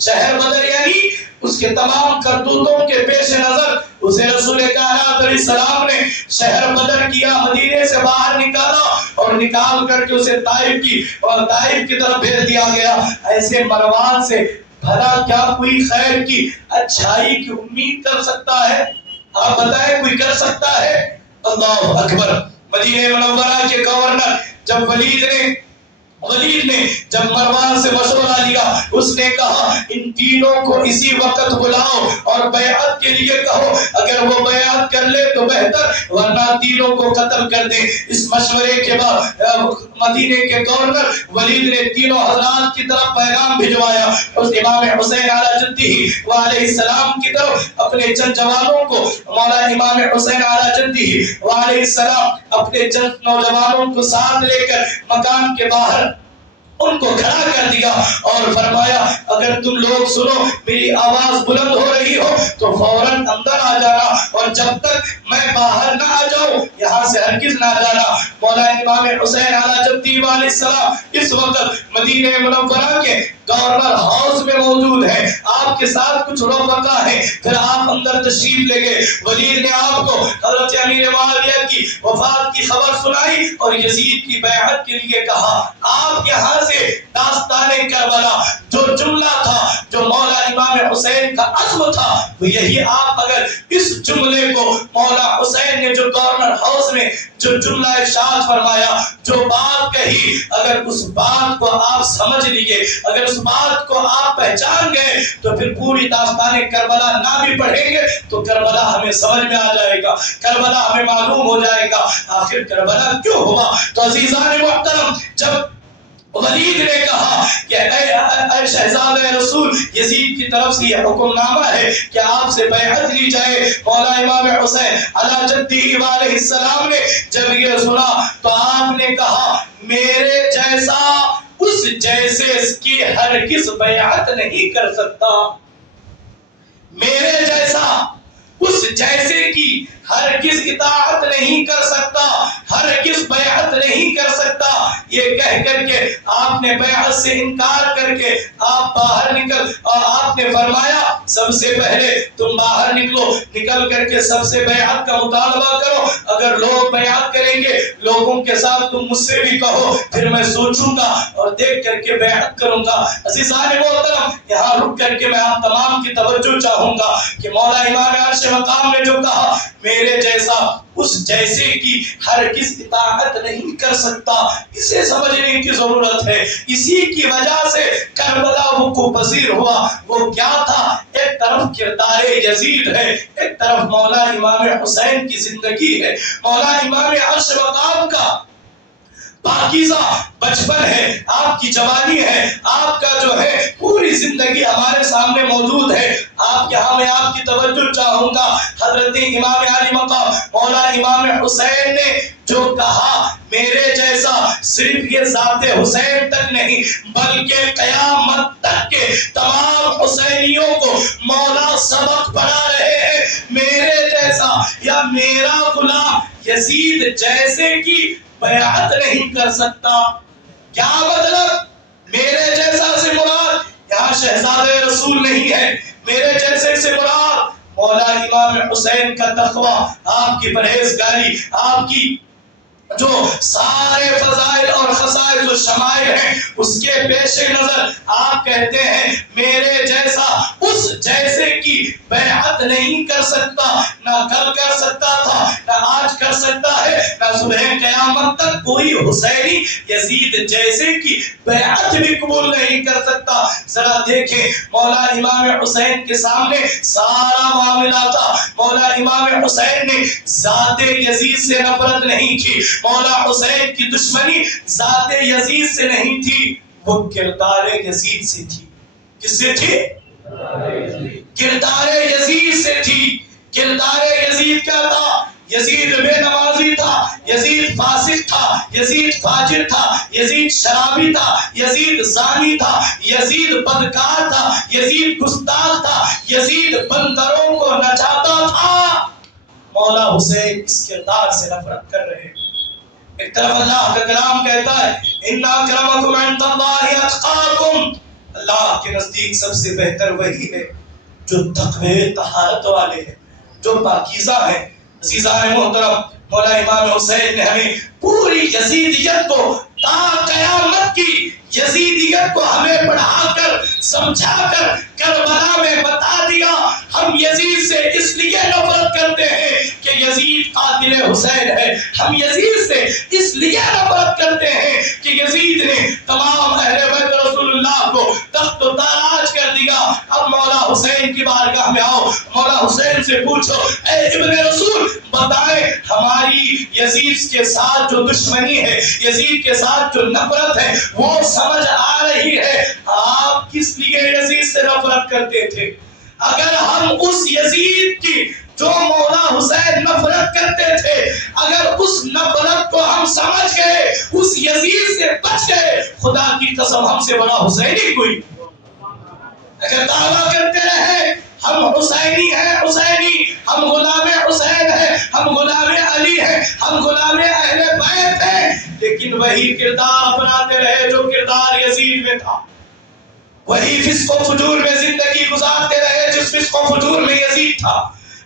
شہر بدر یعنی اس کے تمام کرتوتوں کے پیش نظر اسے رسول کائنات علیہ السلام نے شہر بدر کیا، مدینے سے باہر نکالا اور نکال کر کے اسے طائف کی طرف بھیج دیا گیا. ایسے مروان سے بھلا کیا کوئی خیر کی اچھائی کی امید کر سکتا ہے؟ آپ بتائیں کوئی کر سکتا ہے؟ اللہ اکبر. مدینہ منورہ کے گورنر جب ولید نے جب مروان سے مشورہ لیا اس نے کہا ان تینوں کو اسی وقت بلاؤ اور بیعت کے لیے کہو، اگر وہ بیعت کر لے تو بہتر ورنہ تینوں کو قتل کر دیں. اس مشورے کے بعد مدینے کے گورنر ولید نے تینوں حضرات کی طرف پیغام بھجوایا. اس امام حسین علی جدہ وعلیہ السلام کی طرف اپنے چند جوانوں کو، مولا امام حسین علی جدہ وعلیہ السلام اپنے چند نوجوانوں کو ساتھ لے کر مکان کے باہر ان کو کھڑا کر دیا اور فرمایا اگر تم لوگ سنو میری آواز بلند ہو رہی ہو تو فوراً اندر آ جانا اور جب تک میں باہر نہ آ جاؤں یہاں سے ہرگز نہ جانا. مولا امام حسین علی جدہ علیہ السلام اس وقت مدینہ منورہ کے گورنر ہاؤس میں موجود ہے، آپ کے ساتھ کچھ رفقا ہے. پھر آپ اندر تشریف لے گئے. ولید نے آپ کو حضرت امیر معاویہ کی وفات کی خبر سنائی اور یزید کی بیعت کے لیے کہا. آپ یہاں سے داستان کربلا جو جملہ تھا جو مولا امام حسین کا عزم عزم تھا وہ یہی آپ اگر اس جملے کو مولا حسین نے جو گورنر ہاؤس میں جو جملہ ارشاد فرمایا جو بات کہی اگر اس بات کو آپ سمجھ لیے اگر اس بات کو آپ پہچان گئے تو پھر پوری داستان کربلا نہ بھی پڑھیں گے تو کربلا ہمیں سمجھ میں آ جائے گا کربلا ہمیں معلوم ہو جائے گا آخر کربلا کیوں ہوا تو عزیزان محترم جب ولید نے کہا کہ اے شہزاد رسول یزید کی طرف سے یہ حکم نامہ ہے کہ آپ سے بیعت لی جائے مولا امام حسین علی جدی علیہ السلام نے جب یہ سنا تو آپ نے کہا میرے جیسا اس جیسے اس کی ہرگز بیعت نہیں کر سکتا میرے جیسا اس جیسے کی ہرگز اطاعت نہیں کر سکتا ہرگز بیعت نہیں کر سکتا یہ کہہ کر کے آپ نے بیعت سے انکار کر کے آپ باہر نکل اور آپ نے فرمایا سب سے پہلے تم باہر نکل کر کے سب سے بیعت کا مطالبہ کرو اگر لوگ بیعت کریں گے لوگوں کے ساتھ تم مجھ سے بھی کہو پھر میں سوچوں گا اور دیکھ کر کے بیعت کروں گا عزیزان محترم یہاں رک کر کے میں آپ تمام کی توجہ چاہوں گا کہ مولا امام عرش مقام نے جو کہا میرے جیسا اس جیسے کی ہرگز اطاعت نہیں کر سکتا اسے سمجھنے کی ضرورت ہے اسی کی وجہ سے کربلا وقوع پذیر ہوا وہ کیا تھا ایک طرف کردار یزید ہے ایک طرف مولا امام حسین کی زندگی ہے مولا امام عرش مقام کا پاکیزہ بچپن ہے آپ کی جوانی ہے آپ کا جو ہے پوری زندگی ہمارے سامنے موجود ہے آپ یہاں میں آپ کی توجہ چاہوں گا حضرت امام علی مقام مولا امام حسین نے جو کہا میرے جیسا صرف یہ ذات حسین تک نہیں بلکہ قیامت تک کے تمام حسینیوں کو مولا سبق پڑھا رہے ہیں میرے جیسا یا میرا غلام یزید جیسے کی بیعت نہیں کر سکتا کیا مطلب میرے جیسا سے مراد یہاں شہزاد رسول نہیں ہے میرے جیسے سے مراد مولا امام حسین کا تقوی آپ کی پرہیزگاری آپ کی جو سارے فضائل اور خصائص و شمائل ہیں اس کے پیش نظر آپ کہتے ہیں میرے جیسا اس جیسے کی بیعت نہیں کر سکتا نہ کل کر سکتا تھا نہ آج کر سکتا ہے نہ صبح قیامت تک کوئی حسینی یزید جیسے کی بیعت بھی قبول نہیں کر سکتا ذرا دیکھیں مولا امام حسین کے سامنے سارا معاملہ تھا مولا امام حسین نے ذات یزید سے نفرت نہیں کی مولا حسین کی دشمنی ذات یزید سے نہیں تھی وہ کردار یزید سے تھی کس سے تھی کردار یزید سے تھی کردار یزید کیا تھا یزید بے نمازی تھا یزید فاسق تھا یزید فاجر تھا یزید شرابی تھا یزید زانی تھا یزید بدکار تھا یزید گستاخ تھا یزید بندروں کو نچاتا تھا مولا حسین اس کردار سے نفرت کر رہے ہیں ایک طرف اللہ کا کلام کہتا ہے ان اکرمکم عند اللہ اتقاکم اللہ کے نزدیک سب سے بہتر وہی ہے جو تقوی طہارت والے ہیں جو پاکیزہ ہیں عزیزان محترم مولا امام حسین نے ہمیں پوری یزیدیت کو تا قیامت کی یزیدیت کو ہمیں پڑھا کر سمجھا کر کربلا میں بتا دیا ہم یزید سے اس لیے نفرت کرتے ہیں کہ یزید قاتل حسین ہے ہم یزید سے اس لیے نفرت کرتے ہیں کہ یزید نے تمام اہل بیت رسول اللہ کو تخت و تاراج کر دیا اب مولا حسین کی بارگاہ میں آؤ مولا حسین سے پوچھو اے ابن رسول بتائیں ہماری یزید کے ساتھ جو دشمنی ہے یزید کے ساتھ جو نفرت ہے وہ سمجھ آ رہی ہے آپ کس لیے یزید سے نفرت کرتے تھے اگر ہم اس یزید کی جو مولا حسین نفرت کرتے تھے اگر اس نفرت کو ہم سمجھ گئے اس یزید سے بچ گئے خدا کی قسم ہم سے بڑا حسینی کوئی اگر دعویٰ کرتے رہے ہم حسینی ہیں حسینی ہم غلام حسین ہیں ہم غلام علی ہیں ہم غلام اہل بیت ہیں لیکن وہی کردار اپناتے رہے جو کردار یزید میں تھا وہی فسق و فجور میں زندگی گزارتے رہے جس فسق و فجور میں یزید تھا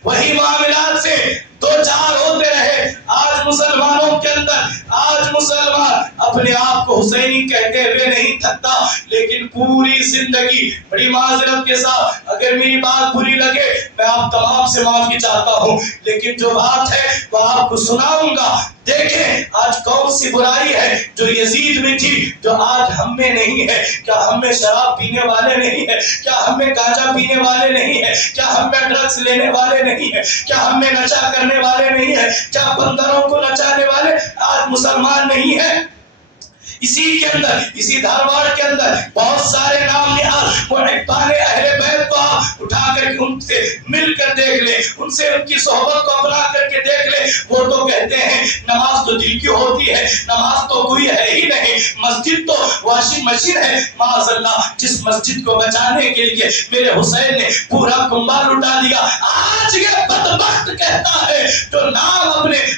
وہی معاملات سے دو چار ہوتے رہے. آج مسلمانوں کے اندر آج مسلمان اپنے آپ کو حسینی کہتے ہوئے نہیں تھکتا، لیکن پوری زندگی بڑی معذرت کے ساتھ اگر میری بات بری لگے میں آپ تمام سے معافی چاہتا ہوں، لیکن جو بات ہے وہ آپ کو سناؤں گا. دیکھیں آج کون سی برائی ہے جو یزید میں تھی جو آج ہم میں نہیں ہے. کیا ہم میں شراب پینے والے نہیں ہے؟ کیا ہم میں گانجا پینے والے نہیں ہے؟ کیا ہم میں ڈرگس لینے والے نہیں ہے؟ کیا ہم میں نشہ کرنے والے نہیں ہے؟ کیا بندروں کو نچانے والے آج مسلمان نہیں ہے؟ اسی کے اندر اسی دھارواڑ کے اندر بہت سارے نام نہاد محبان اہل بیت کو آپ اٹھا کر ان سے مل کر دیکھ لیں، ان سے ان کی صحبت کو اپنا کر کے دیکھ لیں. وہ تو کہتے ہیں نماز تو دل کی ہوتی ہے، نماز تو کوئی ہے ہی نہیں، مسجد تو واشنگ مشین ہے. معاذ اللہ، جس مسجد کو بچانے کے لیے میرے حسین نے پورا کنبہ لٹا دیا. آج یہ بدبخت کہتا ہے جو نام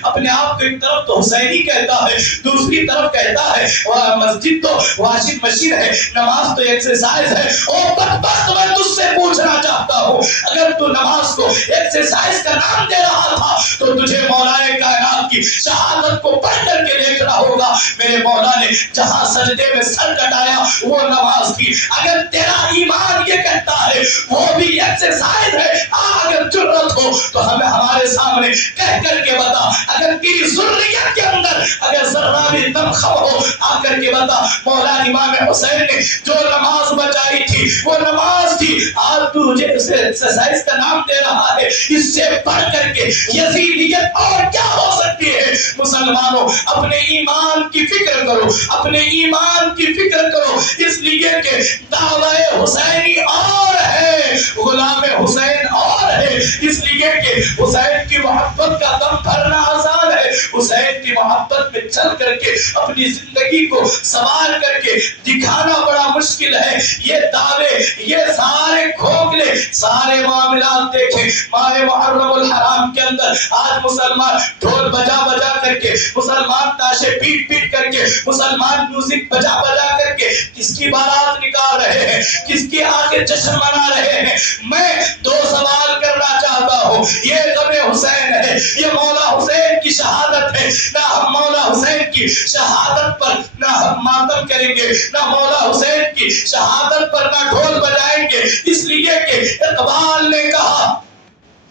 اپنے آپ کو ایک طرف تو حسینی کہتا ہے، دوسری طرف کہتا ہے مسجد تو واشنگ مشین ہے، نماز تو ایکسرسائز ہے. او بدبخت، میں تجھ سے پوچھنا چاہتا ہوں، اگر تو نماز کو ایکسرسائز کا نام دے رہا تھا تو تجھے مولا کائنات کی شہادت کو پڑھ کر کے دیکھنا ہوگا. میرے مولا نے جہاں سجدے میں سر کٹایا وہ نماز تھی. اگر تیرا ایمان یہ کہتا ہے وہ بھی ایکسرسائز ہے، اگر جرت ہو تو ہمیں ہمارے سامنے کہہ کر کے بتا. اگر تیری ذریت کے اندر اگر ذرہ بھی دمخم ہو آ کر کے بتا. مولا امام حسین نے جو نماز بچائی تھی وہ نماز تھی. آج تو مجھے ایکسرسائز کا نام دے رہا ہے، اس سے بڑھ کر کے یزیدیت اور کیا ہو سکتی ہے؟ مسلمانوں اپنے ایمان کی فکر کرو، اپنے ایمان کی فکر کرو، اس لیے کہ دعوی حسینی اور ہے، غلام حسین اور ہے. اس لیے کہ حسین کی محبت کا دم بھرنا آسان ہے، حسین کی محبت میں چل کر کے اپنی زندگی کو سوار کر کے دکھانا بڑا مشکل ہے. یہ دعوے، یہ سارے کھوکھلے سارے معاملات دیکھیں. ماہ محرم الحرام کے اندر آج مسلمان ڈھول بجا بجا کر کے، مسلمان تاشے پیٹ پیٹ کر کے، مسلمان میوزک بجا بجا کر کے کس کی بارات نکال رہے ہیں، کس کی آگے جشن منا رہے ہیں. میں دو سوال کرنا چاہتا ہوں. یہ غم حسین ہے، یہ مولا حسین کی شہادت ہے. نہ ہم مولا حسین کی شہادت پر نہ ہم ماتم کریں گے، نہ مولا حسین کی شہادت پر نہ ڈھول بجائیں گے. اس لیے کہ اقبال نے کہا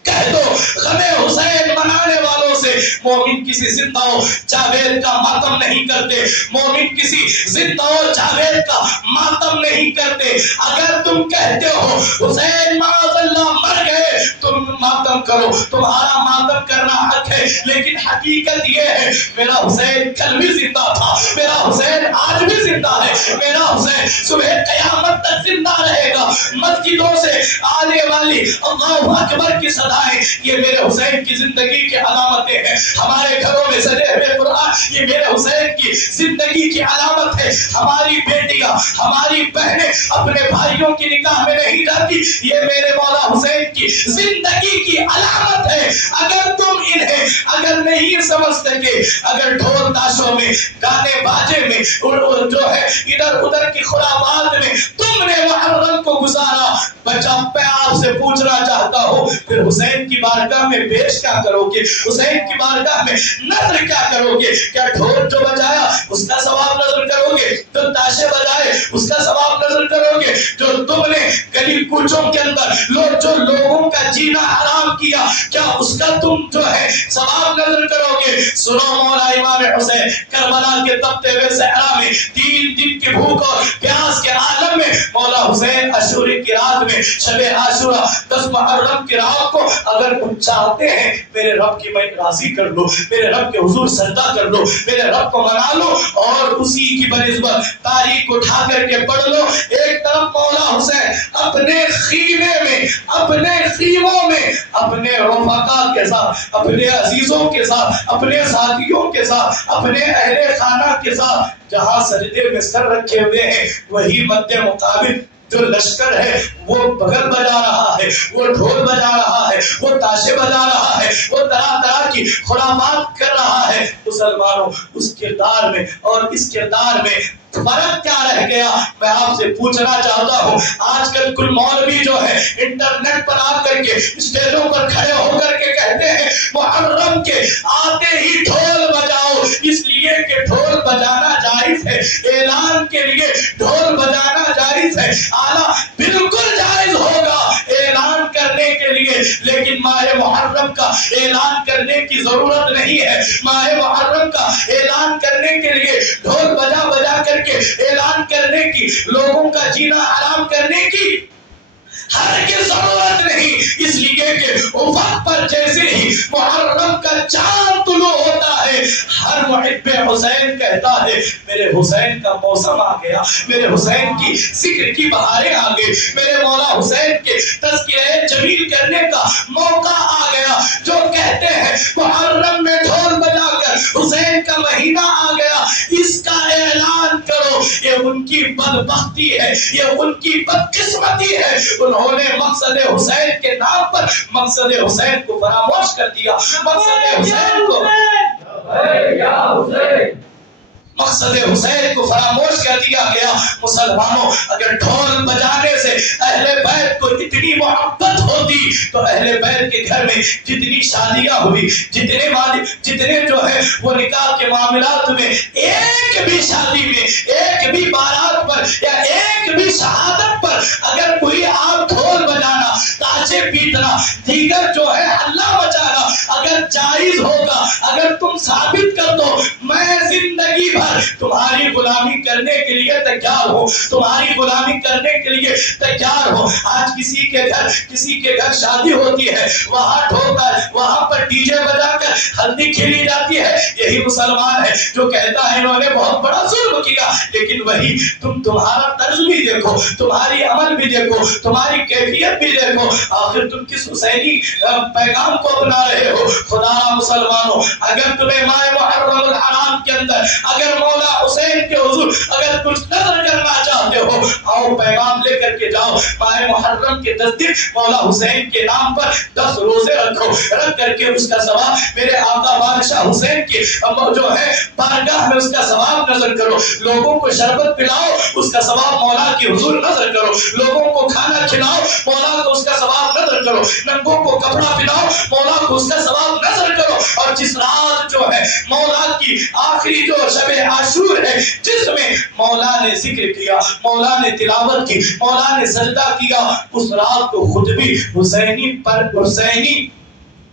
کہہ دو غم حسین منانے والوں سے مومن کسی زندہ و جاوید کا ماتم نہیں کرتے، مومن کسی زندہ و جاوید کا ماتم نہیں کرتے. اگر تم کہتے ہو حسین معاذ اللہ مر گئے تم ماتم کرو، تمہارا ماتم کرنا حق ہے، لیکن حقیقت یہ ہے میرا حسین کل بھی زندہ تھا، میرا حسین آج بھی زندہ ہے، میرا حسین صبح قیامت تک زندہ رہے گا. مسجدوں سے آنے والی اللہ اکبر کی صدا یہ میرے حسین کی زندگی کی علامتیں ہیں. ہمارے گھروں میں سجے ہوئے قرآن یہ میرے حسین کی زندگی کی علامت ہے. ہماری بیٹیاں، ہماری بہنیں اپنے بھائیوں کی نکاح میں نہیں جاتی، یہ میرے مولا حسین کی زندگی کی علامت ہے. اگر تم انہیں اگر نہیں سمجھ سکے، اگر ڈھول تاشوں میں، گانے باجے میں، جو ہے ادھر ادھر کی خرافات میں تم نے محرم کو گزارا، بچہ میں آپ سے پوچھنا چاہتا ہوں پھر حسین کی بارگاہ میں پیش کیا کرو گے؟ حسین کی بارگاہ میں نظر کیا کرو گے؟ کیا ڈھول جو بجایا اس کا ثواب نظر کرو گے؟ جو تاشے بجائے اس کا ثواب نظر کرو گے؟ جو تم نے گلی کوچوں کے اندر جو لوگوں کا جینا حرام کیا کیا اس کا تم جو ہے ثواب نظر کرو گے؟ سنو مولا امام حسین کربلا کے تپتے ہوئے صحرا میں 3 دن کی بھوک اور پیاس کے عالم میں مولا حسین عاشوری کی رات میں شب عاشورہ 10 محرم کی رات کو اگر تم چاہتے ہیں میرے رب کی میں راضی کر لو، میرے رب کے حضور سجدہ کر لو، میرے رب کو منا لو اور اسی کی بنسبت تاریخ اٹھا کر کے پڑھ لو. ایک طرف مولا حسین اپنے خیمے میں، اپنے خیموں میں، اپنے رفقا کے ساتھ، اپنے عزیزوں کے ساتھ، اپنے ساتھیوں کے ساتھ، اپنے اہل خانہ کے ساتھ جہاں سجدے میں سر رکھے ہوئے ہیں وہی مد مقابل جو لشکر ہے وہ بغل بجا رہا ہے، وہ ڈھول بجا رہا ہے، وہ تاشے بجا رہا ہے، وہ طرح طرح کی خرافات کر رہا ہے. مسلمانوں اس کردار میں اور اس کردار میں فرق کیا رہ گیا؟ میں آپ سے پوچھنا چاہتا ہوں، آج کل کل مولوی جو ہے انٹرنیٹ پر آ کر کے اسٹیجوں پر کھڑے ہو کر کے کہتے ہیں محرم کے آتے ہی ڈھول بجاؤ، اس لیے کہ ڈھول بجانا جائز ہے، اعلان کے لیے ڈھول بجانا جائز ہے۔ اعلیٰ بالکل جائز ہوگا اعلان کرنے کے لیے، لیکن ماہ محرم کا اعلان کرنے کی ضرورت نہیں ہے۔ ماہ محرم کا اعلان کرنے کے لیے ڈھول بجا بجا کر کے اعلان کرنے کی، لوگوں کا جینا حرام کرنے کی ہرگز ضرورت نہیں، اس لیے کہ افق پر جیسے ہی محرم کا چاند طلوع ہوتا ہے، ہر محب حسین کہتا ہے میرے حسین کا موسم آ گیا، میرے حسین کی ذکر کی بہاریں آ گئی، میرے مولا حسین کے تذکرہ جمیل کرنے کا موقع آ گیا۔ جو کہتے ہیں محرم میں ڈھول بجا کر حسین کا مہینہ آ گیا، اس کا اعلان کرو، یہ ان کی بدبختی ہے، یہ ان کی بدقسمتی ہے۔ انہوں نے مقصد حسین کے نام پر مقصد حسین کو فراموش کر دیا، مقصد حسین کو مقصد حسین کو فراموش کر دیا گیا۔ مسلمانوں، اگر ڈھول بجانے سے اہل بیت کو اتنی محبت ہوتی تو اہل بیت کے گھر میں جتنی شادیاں ہوئی، جتنے جو ہے وہ نکاح کے معاملات میں ایک بھی شادی میں، ایک بھی بارات پر یا ایک بھی شہادت پر اگر کوئی آپ ڈھول بجانا، تاجے پیٹنا، دیگر جو ہے ہلہ مچانا اگر جائز ہوگا، اگر تم ثابت کر دو میں زندگی بھر تمہاری غلامی کرنے کے لیے تیار ہو، تمہاری غلامی کرنے کے لیے تیار ہو۔ آج کسی کے گھر شادی ہوتی ہے، وہاں پر ڈی جے بجا کر ہلدی کھیلی جاتی ہے، یہی مسلمان ہے جو کہتا ہے انہوں نے بہت بڑا ظلم کیا، لیکن وہی تمہارا طرز بھی دیکھو، تمہاری عمل بھی دیکھو، تمہاری کیفیت بھی دیکھو، آخر تم کس حسینی پیغام کو اپنا رہے ہو۔ خدا مسلمانوں، اگر تمہیں ماہ محرم الحرام کے اندر اگر مولا حسین کے حضور اگر کچھ نظر کرنا چاہتے ہو، آؤ پیغام لے کر کے جاؤ، ماہ محرم کے 10 دن مولا حسین کے نام پر 10 روزے رکھو، رکھ کر کے اس کا ثواب میرے آقا بادشاہ حسین کے جو ہے بارگاہ میں اس کا ثواب نظر کرو، لوگوں کو شربت پلاؤ، اس کا ثواب مولا کی حضور نظر کرو، لوگوں کو کھانا کھلاؤ، مولا کو اس کا ثواب نظر کرو، ننگوں کو کپڑا پلاؤ، مولا کو اس کا ثواب نظر کرو۔ اور جس رات جو ہے مولا کی آخری جو شب عاشور ہے، جس میں مولا نے ذکر کیا، مولا نے تلاوت کی، مولا نے سجدہ کیا، اس رات کو خود بھی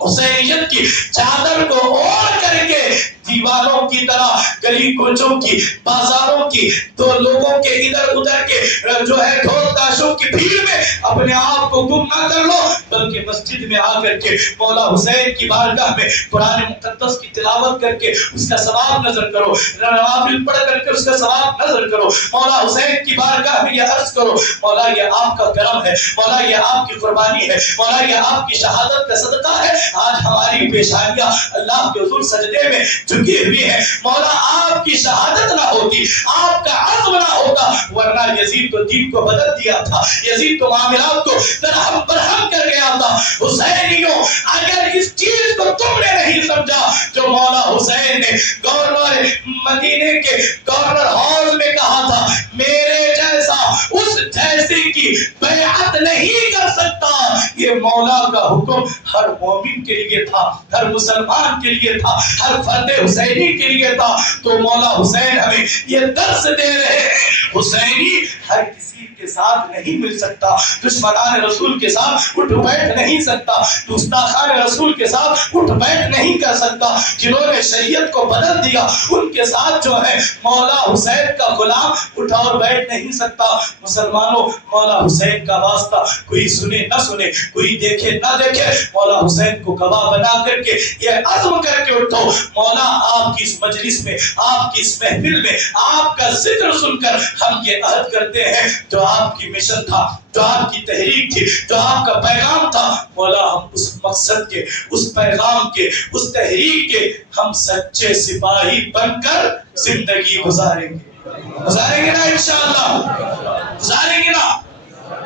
حسینیت کی چادر کو اوڑھ کر کے دیواروں کی طرح گلی کوچوں کی، بازاروں کی، تو لوگوں کے ادھر ادھر کے جو ہے ڈھول تاشوں کی بھیڑ میں اپنے آپ کو گم نہ کر لو، بلکہ مسجد میں آ کر کے مولا حسین کی بارگاہ میں قرآن مقدس کی تلاوت کر کے اس کا ثواب نظر کرو، نوافل پڑھ کر کے اس کا ثواب نظر کرو، مولا حسین کی بارگاہ میں یہ عرض کرو مولا یہ آپ کا کرم ہے، مولا یہ آپ کی قربانی ہے، مولا یہ آپ کی شہادت کا صدقہ ہے، آج ہماری پیشانیاں اللہ کے حضور سجدے میں جھکی ہوئی ہیں، مولا آپ کی شہادت نہ ہوتی، آپ کا عزم نہ ہوتا، ورنہ یزید تو دین کو بدل دیا تھا، یزید تو معاملات کو درہم برہم کر گیا تھا۔ حسینیوں، اگر اس چیز کو تم نے نہیں سمجھا جو مولا حسین نے گورنر مدینے کے گورنر ہال میں کہا تھا، میرے جیسا اس جیسے کی بیعت نہیں کر سکتا، یہ مولا کا حکم ہر مومن کے لیے تھا، ہر مسلمان کے لیے تھا، ہر فرد حسینی کے لیے تھا، تو مولا حسین ہمیں یہ درس دے رہے ہیں، حسینی ہر کسی کے ساتھ نہیں مل سکتا، دشمنان رسول کے ساتھ اٹھ بیٹھ نہیں سکتا، گستاخان رسول کے ساتھ اٹھ بیٹھ نہیں کر سکتا، جنہوں نے شریعت کو بدل دیا ان کے ساتھ جو ہے مولا حسین کا غلام اٹھ اور بیٹھ نہیں سکتا۔ مسلمانوں، مولا حسین کا واسطہ کوئی سنے نہ سنے، کوئی دیکھے نہ دیکھے، مولا حسین کو گواہ بنا کر کے یہ عزم کر کے اٹھو، مولا آپ کی اس مجلس میں، آپ کی اس محفل میں آپ کا ذکر سن کر ہم یہ عہد کرتے ہیں جو آپ کی مشن تھا، جو آپ کی تحریک تھی، جو آپ کا پیغام تھا، مولا ہم اس مقصد کے، اس پیغام کے، اس تحریک کے ہم سچے سپاہی بن کر زندگی گزاریں گے نا انشاءاللہ، گزاریں گے نا۔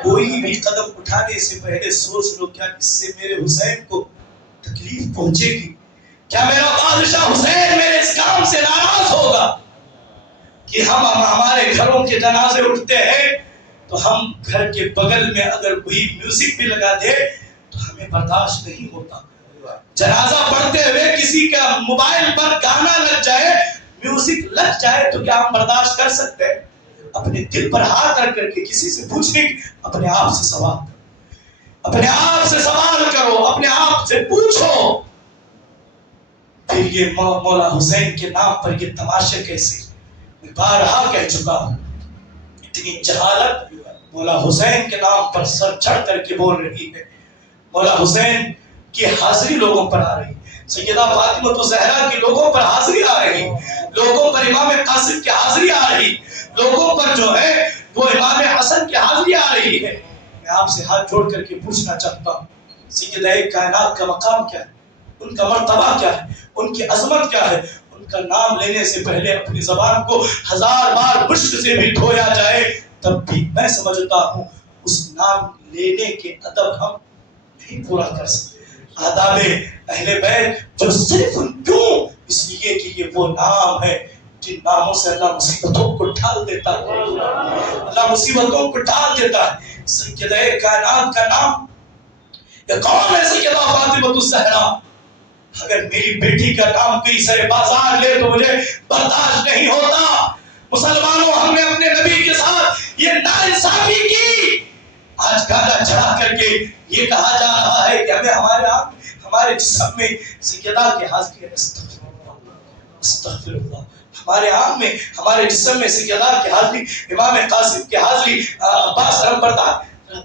کوئی بھی قدم اٹھانے سے پہلے سوچ لو کیا اس سے میرے حسین کو تکلیف پہنچے گی، کیا میرا بادشاہ حسین میرے اس کام سے ناراض ہوگا، کہ ہمارے گھروں کے جنازے اٹھتے ہیں تو ہم گھر کے بغل میں اگر کوئی میوزک بھی لگا دے تو ہمیں برداشت نہیں ہوتا. جنازہ پڑھتے ہوئے کسی کا موبائل پر گانا لگ جائے, میوزک لگ جائے تو کیا ہم برداشت کر سکتے ہیں؟ اپنے دل پر ہاتھ رکھ کر کے کسی سے پوچھنے, اپنے آپ سے سوال کرو, اپنے آپ سے سوال کرو, اپنے آپ سے پوچھو. پھر یہ مولا حسین کے نام پر یہ تماشے کیسے؟ میں بارہا کہہ چکا ہوں, اتنی جہالت مولا حسین کے نام پر سر چڑھ کر کے بول رہی ہے. مولا حسین کی حاضری لوگوں پر آ رہی, سیدہ فاطمہ الزہرا کی لوگوں پر حاضری آ رہی, لوگوں پر امام قاسم کی حاضری آ رہی, لوگوں پر جو ہے وہ امام حسن کی حاضری آ رہی ہے. میں آپ سے ہاتھ جوڑ کر کے پوچھنا چاہتا ہوں, سیدہ کائنات کا مقام کیا ہے, ان کا مرتبہ کیا ہے, ان کی عظمت کیا ہے؟ ان کا نام لینے سے پہلے اپنی زبان کو 1000 بار مشک سے بھی دھویا جائے تب بھی میں سمجھتا ہوں اس نام لینے کے ادب ہم نہیں پورا کر سکتے. آداب اہل بیت جو صرف کیوں, اس لیے کہ یہ وہ نام ہے جن ناموں سے اللہ مصیبتوں کو ڈال دیتا ہے, اللہ مصیبتوں کو ڈال دیتا ہے. سیدہ کائنات کا نام یہ کون ہے؟ سیدہ فاطمہ الزہرا. اگر میری بیٹی کا نام کوئی سر بازار لے تو مجھے برداشت نہیں ہوتا. مسلمانوں, ہم نے اپنے نبی کے ساتھ یہ ناانصافی کی. آج گانا چڑھا کر کے یہ کہا جا رہا ہے کہ ہمیں ہمارے جسم میں سیدہ کی حاضری ہے. استغفر اللہ. ہمارے عام میں ہمارے جسم میں سیدہ کی حاضری, امام قاسم کی حاضری, عباس علمبردار.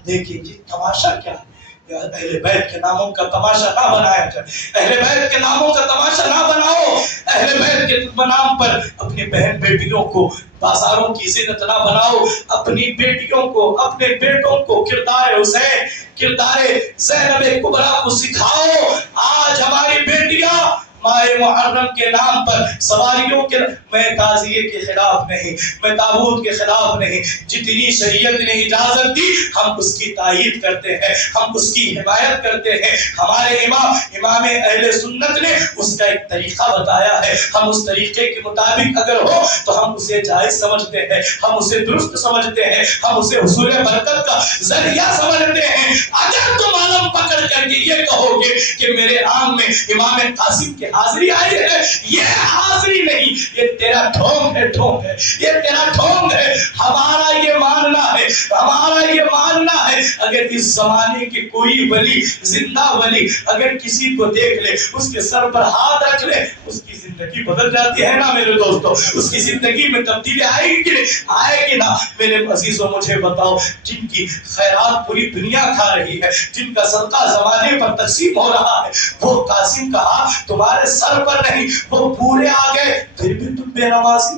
دیکھیں یہ تماشا کیا ہے. اہل بیت کے ناموں کا تماشا نہ بنایا جائے, اہل بیت کے ناموں کا تماشا نہ بناؤ. اہل بیت کے نام پر اپنی بہن بیٹیوں کو بازاروں کی زینت نہ بناؤ. اپنی بیٹیوں کو, اپنے بیٹوں کو کردار حسین, کردار زینب کبریٰ کو سکھاؤ. آج ہماری بیٹیاں ماہ محرم کے نام پر سواریوں کے, میں قاضیے کے خلاف نہیں, میں تابوت کے خلاف نہیں. جتنی شریعت نے اجازت دی ہم اس کی تائید کرتے ہیں, ہم اس کی حمایت کرتے ہیں. ہمارے امام اہل سنت نے اس کا ایک طریقہ بتایا ہے, ہم اس طریقے کے مطابق اگر ہو تو ہم اسے جائز سمجھتے ہیں, ہم اسے درست سمجھتے ہیں, ہم اسے حصول برکت کا ذریعہ سمجھتے ہیں. اگر تم عالم پکڑ کر کے یہ کہو گے کہ میرے عام میں امام قاسم کے حاضری آئی ہے, یہ حاضری نہیں, یہ تیرا ڈھونگ ہے, ڈھونگ ہے, یہ تیرا ڈھونگ ہے. ہمارا یہ ماننا ہے, ہمارا یہ ماننا ہے اگر اس زمانے کے کوئی ولی, زندہ ولی اگر کسی کو دیکھ لے, اس کے سر پر ہاتھ رکھ لے, اس کی زندگی بدل جاتی ہے نا میرے دوستو. اس کی زندگی میں تبدیلی آئے گی کہ آئے گی نا. میرے عزیزوں مجھے بتاؤ, جن کی خیرات پوری دنیا کھا رہی ہے, جن کا صدقہ زمانے پر تقسیم ہو رہا ہے, وہ قاسم کہا تمہارے سر پر نہیں, وہ پورے آ گئے, پھر بھی تم بے نمازی.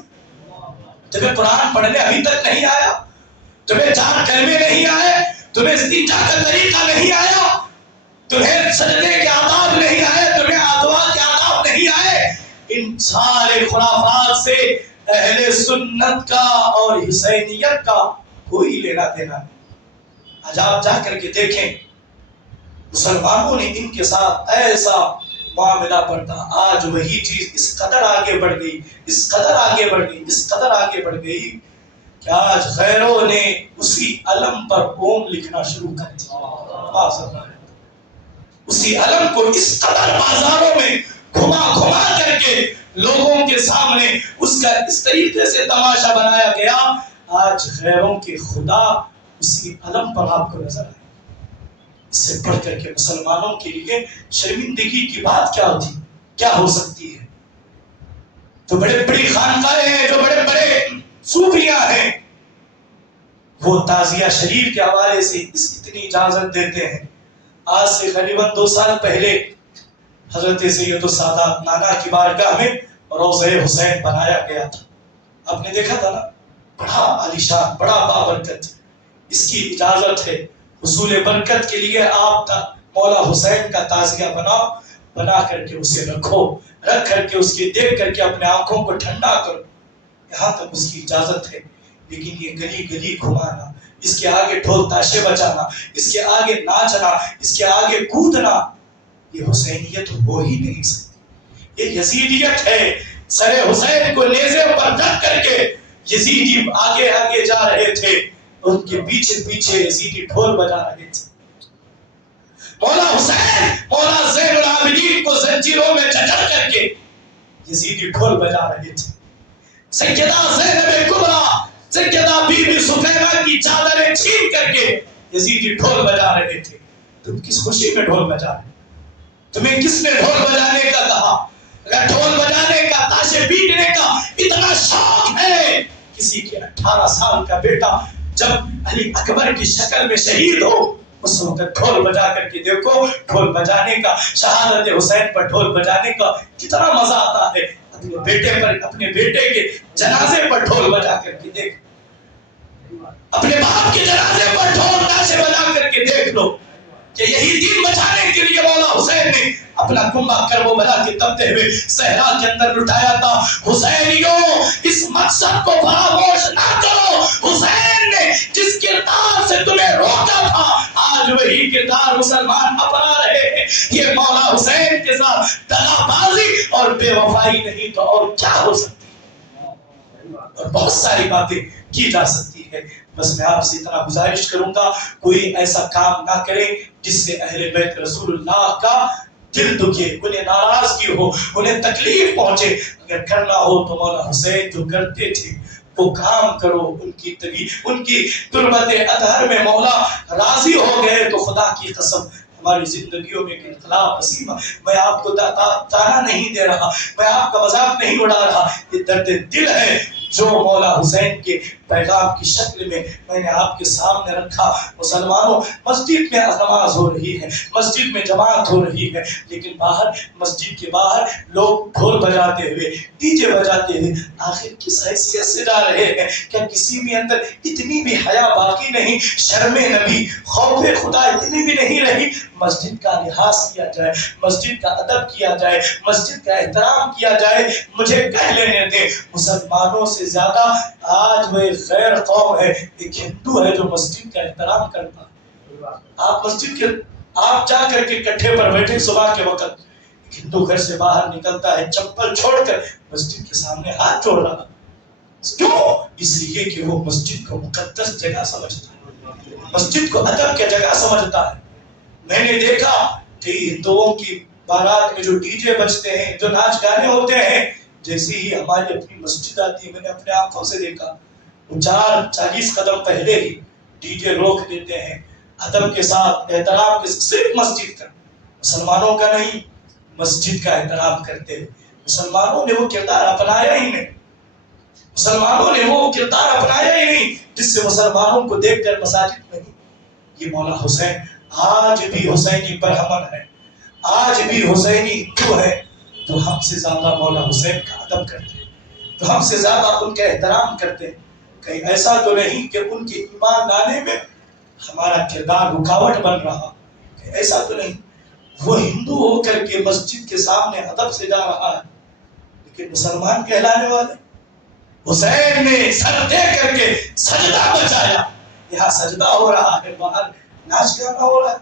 تمہیں قرآن پڑھنے ابھی تک نہیں آیا, تمہیں 4 کلمے نہیں آئے, تمہیں استنجا کا طریقہ نہیں آیا, تمہیں سجدے کے آداب نہیں آئے, تمہیں دعا کے آداب نہیں آئے. ان سارے خرافات سے اہل سنت کا اور حسینیت کا کوئی لینا دینا نہیں. آج آپ جا کر کے دیکھیں مسلمانوں نے ان کے ساتھ ایسا معاملہ کرتا. آج وہی چیز اس قدر آگے بڑھ گئی, اس قدر آگے بڑھ گئی, اس قدر آگے بڑھ گئی کہ آج غیروں نے اسی علم پر اوم لکھنا شروع کر دیا. اسی علم کو اس قدر بازاروں میں گھما کر کے لوگوں کے سامنے اس کا اس طریقے سے تماشا بنایا گیا. آج غیروں کے خدا اسی علم پر آپ کو نظر آئے. اس سے بڑھ کر کے مسلمانوں کے لیے شرمندگی کی بات کیا ہوتی, کیا ہو سکتی ہے؟ جو بڑے بڑی خانقاہیں ہیں, جو بڑے بڑے صوفیاں ہیں, وہ تعزیہ شریف کے حوالے سے اتنی اجازت دیتے ہیں. آج سے قریباً 2 سال پہلے حضرت سید السادات نانا کی بارگاہ میں روضہ حسین بنایا گیا تھا. آپ نے دیکھا تھا نا, بڑا عالیشان, بڑا بابرکت. اس کی اجازت ہے. حصول برکت کے لیے آپ مولا حسین کا تعزیہ بناؤ, بنا کر کے اسے رکھو, رکھ کر کے اس کی دیکھ کر کے اپنے آنکھوں کو ٹھنڈا کرو. یہاں تک اس کی اجازت ہے. لیکن یہ گلی گلی گھمانا, اس کے آگے ڈھول تاشے بجانا, اس کے آگے ناچنا, اس کے آگے کودنا, یہ حسینیت ہو ہی نہیں سکتی. یہ یزیدیت ہے. سر حسین کو نیزے پر رکھ کر کے یزیدی آگے آگے جا رہے تھے، ان کے پیچھے پیچھے یزیدی ڈھول بجا رہے تھے۔ مولا حسین، مولا زین العابدین کو زنجیروں میں جکڑ کر کے یزیدی ڈھول بجا رہے تھے۔ سیدہ زینب کبریٰ، سیدہ بی بی سفینہ کی چادریں چھین کر کے یزیدی ڈھول بجا رہے تھے۔ تم کس خوشی میں ڈھول بجا رہے؟ تمہیں کس نے ڈھول بجانے کا کہا؟ اگر ڈھول بجانے کا، تاشے پیٹنے کا اتنا شوق ہے، کسی کے 18 سال کا بیٹا جب علی اکبر کی شکل میں شہید ہو، اس وقت ڈھول بجا کر کے دیکھو، ڈھول بجانے کا، شہادت حسین پر ڈھول بجانے کا کتنا مزہ آتا ہے۔ اپنے بیٹے پر، اپنے بیٹے کے جنازے پر ڈھول بجا کر کے دیکھ، اپنے باپ کے جنازے پر ڈھول تاشے بجا کر کے دیکھ لو کہ یہی دین بچانے کے لیے مولا حسین نے اپنا کنبہ کربلا کے تپتے ہوئے صحرا کے اندر لٹایا تھا۔ حسینیوں، اس مقصد کو فراموش نہ کرو۔ حسین نے جس کردار سے تمہیں روکا تھا، آج وہی کردار مسلمان اپنا رہے ہیں۔ یہ مولا حسین کے ساتھ دغا بازی اور بے وفائی نہیں تو اور کیا ہو سکتی ہے؟ اور بہت ساری باتیں کی جا سکتی ہے۔ بس میں آپ سے اتنا گزارش کروں گا، کوئی ایسا کام نہ کرے جس سے اہل بیت رسول اللہ کا دل دکھے، انہیں ناراضگی ہو، انہیں تکلیف پہنچے۔ اگر کرنا ہو تو مولا حسین جو کرتے تھے وہ کام کرو۔ ان کی تربت اطہر میں مولا راضی ہو گئے تو خدا کی قسم ہماری زندگیوں میں انقلاب نصیب۔ میں آپ کو تانا نہیں دے رہا، میں آپ کا مذاق نہیں اڑا رہا، یہ درد دل ہے جو مولا حسین کے پیغام کی شکل میں نے آپ کے سامنے رکھا۔ مسلمانوں، مسجد میں نماز ہو رہی ہے، مسجد میں جماعت ہو رہی ہے، لیکن باہر، مسجد کے باہر لوگ ڈھول بجاتے ہوئے، ڈی جے بجاتے ہوئے آخر کس حیثیت سے جا رہے ہیں؟ کیا کسی بھی اندر اتنی بھی حیا باقی نہیں؟ شرم نبی، خوف خدا اتنی بھی نہیں رہی؟ مسجد کا لحاظ کیا جائے، مسجد کا ادب کیا جائے، مسجد کا احترام کیا جائے۔ مجھے کہہ لینے دیں، مسلمانوں سے زیادہ آج وہ ایک غیر قوم ہے، ایک ہندو ہے جو مسجد کا احترام کرتا ہے۔ آپ مسجد کے، آپ جا کر کے کٹھے پر بیٹھے صبح کے وقت، ہندو گھر سے باہر نکلتا ہے چپل چھوڑ کر مسجد کے سامنے ہاتھ جوڑ رہا۔ کیوں؟ اس لیے کہ وہ مسجد کو مقدس جگہ سمجھتا ہے، مسجد کو ادب کی جگہ سمجھتا ہے۔ میں نے دیکھا کہ ہندوؤں کی بارات میں جو ڈی جے بجتے ہیں، جو ناچ گانے ہوتے ہیں، جیسے ہی ہماری اپنی مسجد آتی ہے، میں نے اپنے آنکھوں سے دیکھا، 40 قدم پہلے ہی ڈی جے روک دیتے ہیں، ادب کے ساتھ، احترام کے، صرف مسجد کا، مسلمانوں کا نہیں، مسجد کا احترام کرتے ہیں۔ مسلمانوں نے وہ کردار اپنایا ہی نہیں، مسلمانوں نے وہ کردار اپنایا ہی نہیں جس سے مسلمانوں کو دیکھ کر مساجد میں یہ مولا حسین آج بھی حسینی برہمن ہے، آج بھی حسینی ہندو ہے، تو ہم سے زیادہ مولا حسین کا ادب کرتے ہیں، تو ہم سے زیادہ ان کا احترام کرتے ہیں۔ کہیں ایسا تو نہیں کہ ان کے ایمان لانے میں ہمارا کردار رکاوٹ بن رہا، کہیں ایسا تو نہیں۔ وہ ہندو ہو کر کے مسجد کے سامنے ادب سے جا رہا ہے، لیکن مسلمان کہلانے والے حسین نے سر دے کر کے سجدہ بچایا۔ یہاں سجدہ ہو رہا ہے، باہر ناچ گانا ہو رہا ہے،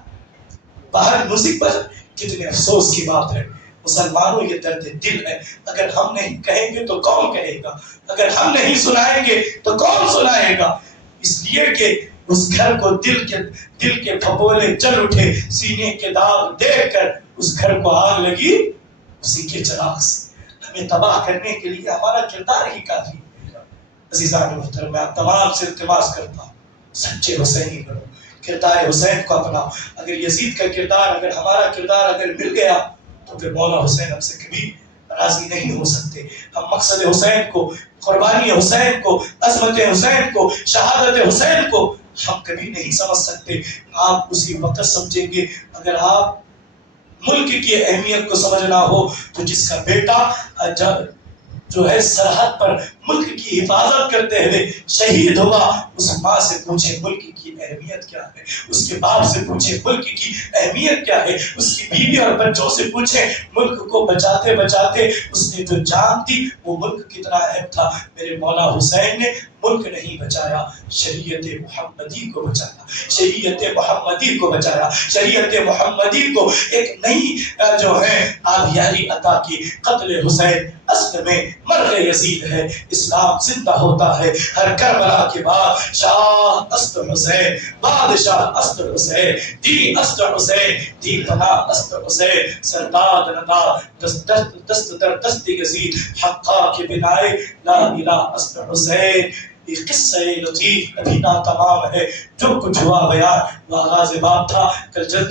باہر میوزک بجا۔ کتنے افسوس کی بات ہے مسلمانوں، یہ درد دل ہے۔ اگر ہم نہیں کہیں گے تو کون کہے گا؟ اگر ہم نہیں سنائیں گے تو کون سنائے گا؟ اس لیے کہ اس گھر کو دل کے پھپولے جل اٹھے، سینے کے داغ دیکھ کر اس گھر کو آگ لگی اسی کے چراغ سے۔ ہمیں تباہ کرنے کے لیے ہمارا کردار ہی کافی ہے۔ عزیزان محترم، میں تمام سے التماس کرتا ہوں، سچے حسینی بنو، کردار حسین کو اپناؤ۔ اگر یزید کا کردار، اگر ہمارا کردار اگر مل گیا تو پھر مولا حسین ہم سے کبھی راضی نہیں ہو سکتے۔ ہم مقصد حسین کو، قربانی حسین کو، عظمت حسین کو، شہادت حسین کو ہم کبھی نہیں سمجھ سکتے۔ آپ اسی وقت سمجھیں گے اگر آپ ملک کی اہمیت کو سمجھنا ہو تو جس کا بیٹا جو ہے سرحد پر ملک کی حفاظت کرتے ہوئے شہید ہوا، اس ماں سے پوچھے ملک کی اہمیت کیا ہے، اس کے باپ سے پوچھے ملک کی اہمیت کیا ہے، اس کی بیوی اور بچوں سے پوچھے ملک کو بچاتے بچاتے اس نے جو جان دی وہ ملک کتنا اہم تھا۔ میرے مولا حسین نے ملک نہیں بچایا، شریعت محمدی کو بچایا، شریعت محمدی کو بچایا، شریعت محمدی کو ایک نئی جو ہے آبیاری عطا کی۔ قتل حسین اصل میں مرغ یزید ہے اسلام زندہ ہوتا ہے. ہر کربلا کے بعد شاہ اسد حسین بادشاہ اسد حسین دی اسد حسین دی پناہ اسد حسین سرداد ندا دست در دست یزید حقا کے بنائے لا الہ اسد حسین. یہ قصہ لطیف ابھی ناتمام ہے. جو کچھ ہوا بیان وہ آغاز باب تھا. کل جلد